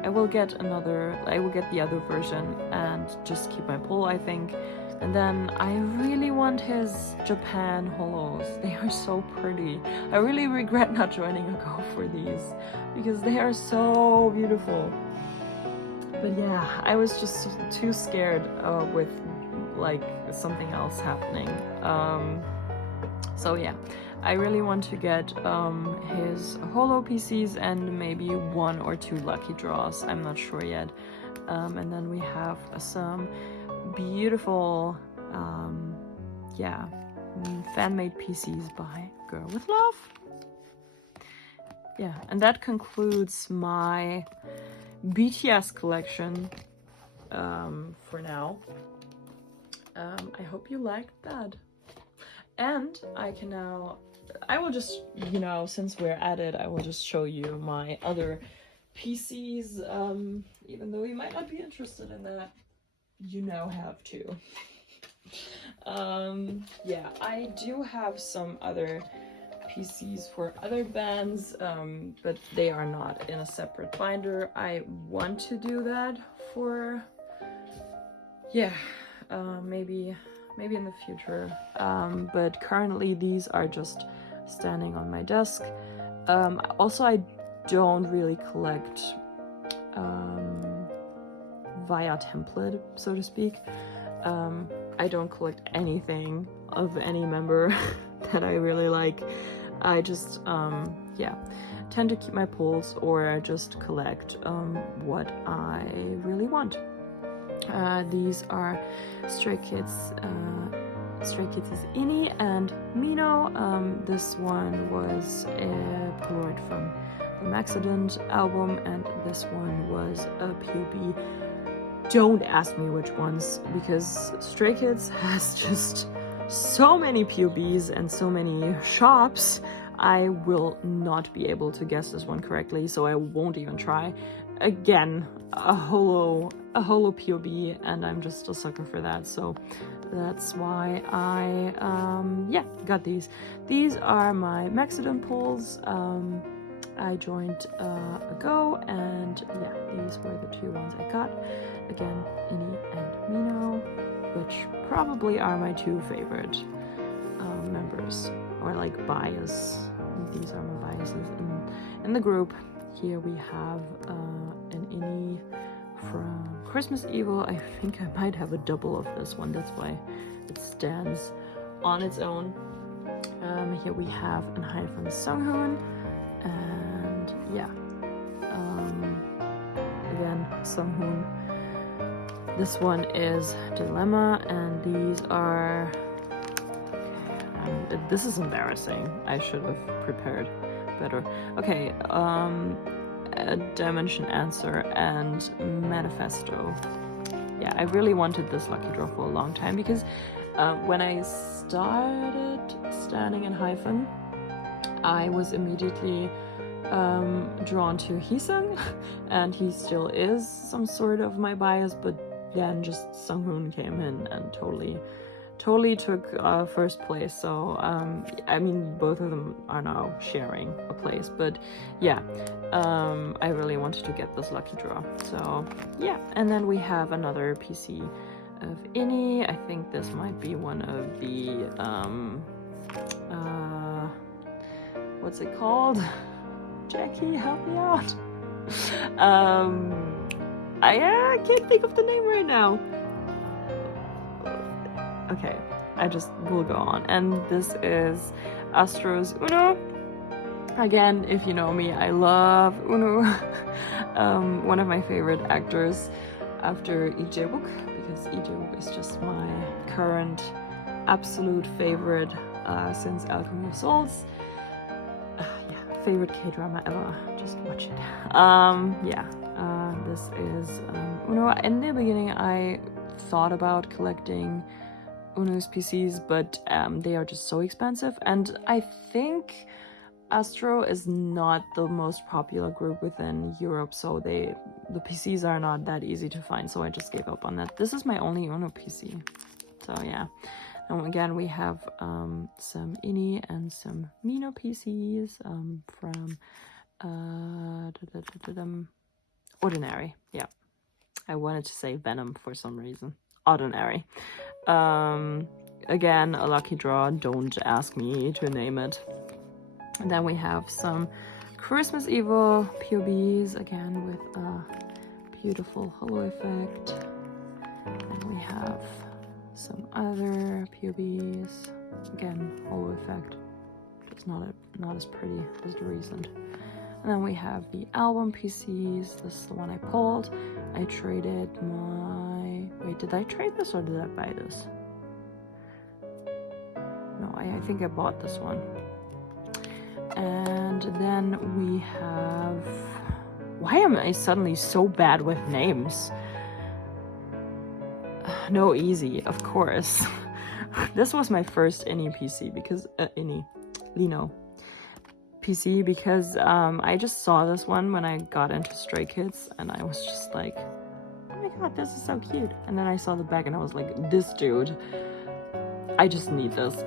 I will get the other version and just keep my pull, I think. And then I really want his Japan holos. They are so pretty. I really regret not joining a go for these because they are so beautiful. But yeah, I was just too scared with like something else happening. So yeah, I really want to get his holo PCs and maybe 1 or 2 lucky draws. I'm not sure yet. And then we have some beautiful fan-made PCs by Girl with Love. Yeah, and that concludes my BTS collection for now. I hope you liked that. And I will just, since we're at it, I will just show you my other PCs, even though you might not be interested in that. You now have to. Yeah, I do have some other PCs for other bands, but they are not in a separate binder. I want to do that for, maybe in the future. But currently these are just standing on my desk. Also, I don't really collect via template, so to speak. I don't collect anything of any member that I really like. I just tend to keep my pulls, or just collect what I really want. These are Stray Kids is Ini and Mino. This one was a Polaroid from the Accident album, and this one was a POB. Don't ask me which ones, because Stray Kids has just so many POBs and so many shops. I will not be able to guess this one correctly, so I won't even try. Again, a holo POB, and I'm just a sucker for that, so that's why I got these. These are my Maxident pulls. I joined a go, and yeah, these were the 2 ones I got. Again, Ini and Mino, which probably are my 2 favorite members, or like bias. These are my biases in the group. Here we have an Ini from Christmas Evil. I think I might have a double of this one, that's why it stands on its own. Here we have an High from Sunghoon, and yeah, again, Sunghoon. This one is Dilemma, and these are, this is embarrassing. I should have prepared better. Okay, Dimension Answer and Manifesto. Yeah, I really wanted this lucky draw for a long time, because when I started standing in Hyphen, I was immediately drawn to Heesung, and he still is some sort of my bias, but then just Sunghoon came in and totally took first place. So I mean, both of them are now sharing a place, but yeah, I really wanted to get this lucky draw. So yeah, and then we have another PC of Ini. I think this might be one of the what's it called? Jackie, help me out. I can't think of the name right now. Okay, I just will go on. And this is Astro's Uno. Again, if you know me, I love Uno. One of my favorite actors after Lee Jae-wook, because Lee Jae-wook is just my current absolute favorite since Alchemy of Souls. Yeah, favorite K-drama ever. Just watch it. This is Uno. In the beginning, I thought about collecting Uno's PCs, but they are just so expensive, and I think Astro is not the most popular group within Europe, so the PCs are not that easy to find, so I just gave up on that. This is my only Uno PC, so yeah. And again, we have some Ini and some Mino PCs from Ordinary. Yeah, I wanted to say Venom for some reason. Ordinary. Again, a lucky draw. Don't ask me to name it. And then we have some Christmas Evil POBs, again with a beautiful holo effect. And we have some other POBs, again holo effect. It's not as pretty as the recent. And then we have the album PCs. This is the one I pulled. I traded my... Wait, did I trade this or did I buy this? No, I think I bought this one. And then we have... Why am I suddenly so bad with names? No, Easy, of course. This was my first Ini PC because... Lino PC because I just saw this one when I got into Stray Kids and I was just like, oh my god, this is so cute. And then I saw the back and I was like, this dude, I just need this.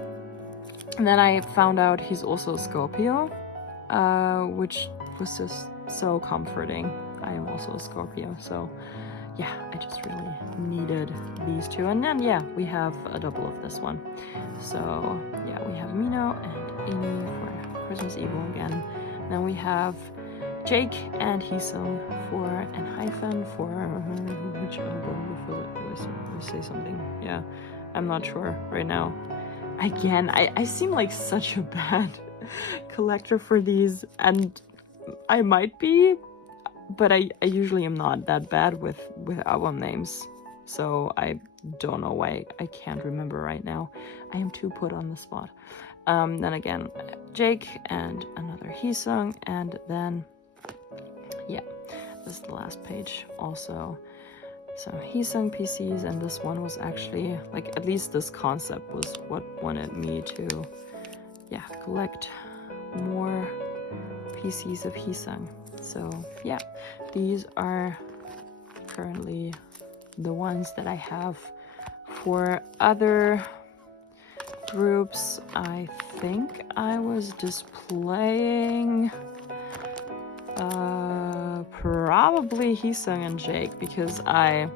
And then I found out he's also a Scorpio, which was just so comforting. I am also a Scorpio, so yeah, I just really needed these two. And then yeah, we have a double of this one. So yeah, we have Mino and Amy for Christmas Evil again. Then we have Jake and Heesung for and Hyphen for which album before we say something. Yeah, I'm not sure right now. Again, I seem like such a bad collector for these, and I might be, but I usually am not that bad with album names, so I don't know why I can't remember right now. I am too put on the spot. Then again, Jake and another Heesung, and then yeah, this is the last page. Also some Heesung PCs, and this one was actually, like, at least this concept was what wanted me to, yeah, collect more PCs of Heesung. So yeah, these are currently the ones that I have. For other groups, I think I was displaying probably Heesung and Jake, because I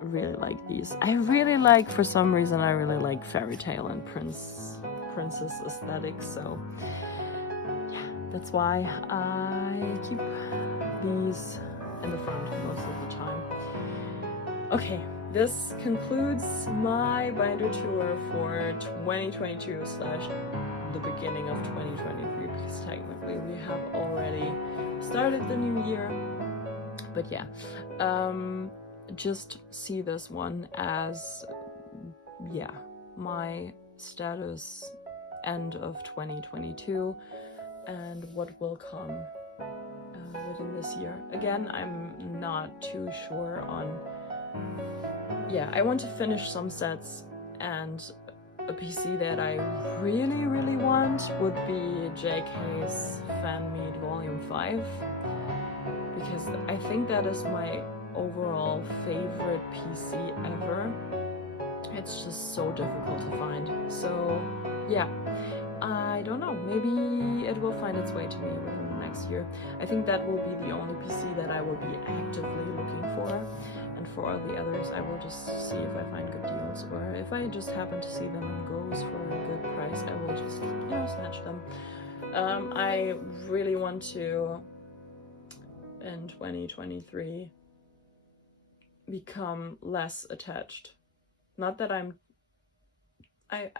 really like these. I really like, for some reason, I really like fairy tale and princess aesthetics, so yeah, that's why I keep these in the front most of the time. Okay, this concludes my binder tour for 2022 / the beginning of 2023, because technically we have already started the new year. But yeah, just see this one as, yeah, my status end of 2022 and what will come within this year. Again, I'm not too sure on, yeah, I want to finish some sets, and a PC that I really want would be JK's Fan Meet Volume 5, because I think that is my overall favorite PC ever. It's just so difficult to find. So yeah, I don't know, maybe it will find its way to me within the next year. I think that will be the only PC that I will be actively looking for, and for all the others I will just see if I find good deals, or if I just happen to see them on goes for a good price, I will just, you know, snatch them. I really want to, in 2023, become less attached. Not that I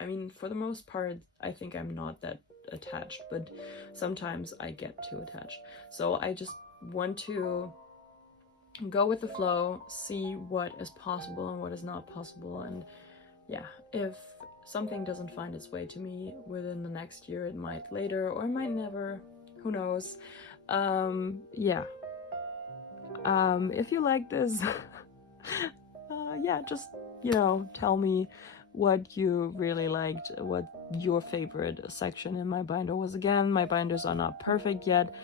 mean, for the most part, I think I'm not that attached, but sometimes I get too attached. So I just want to go with the flow, see what is possible and what is not possible. And yeah, if something doesn't find its way to me within the next year, it might later, or it might never, who knows. Yeah. If you like this, yeah, just, you know, tell me what you really liked, what your favorite section in my binder was. Again, my binders are not perfect yet.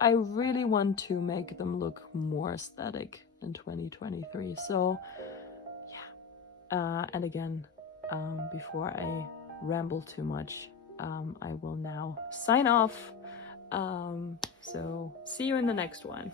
I really want to make them look more aesthetic in 2023. So yeah. And again, before I ramble too much, I will now sign off. So see you in the next one.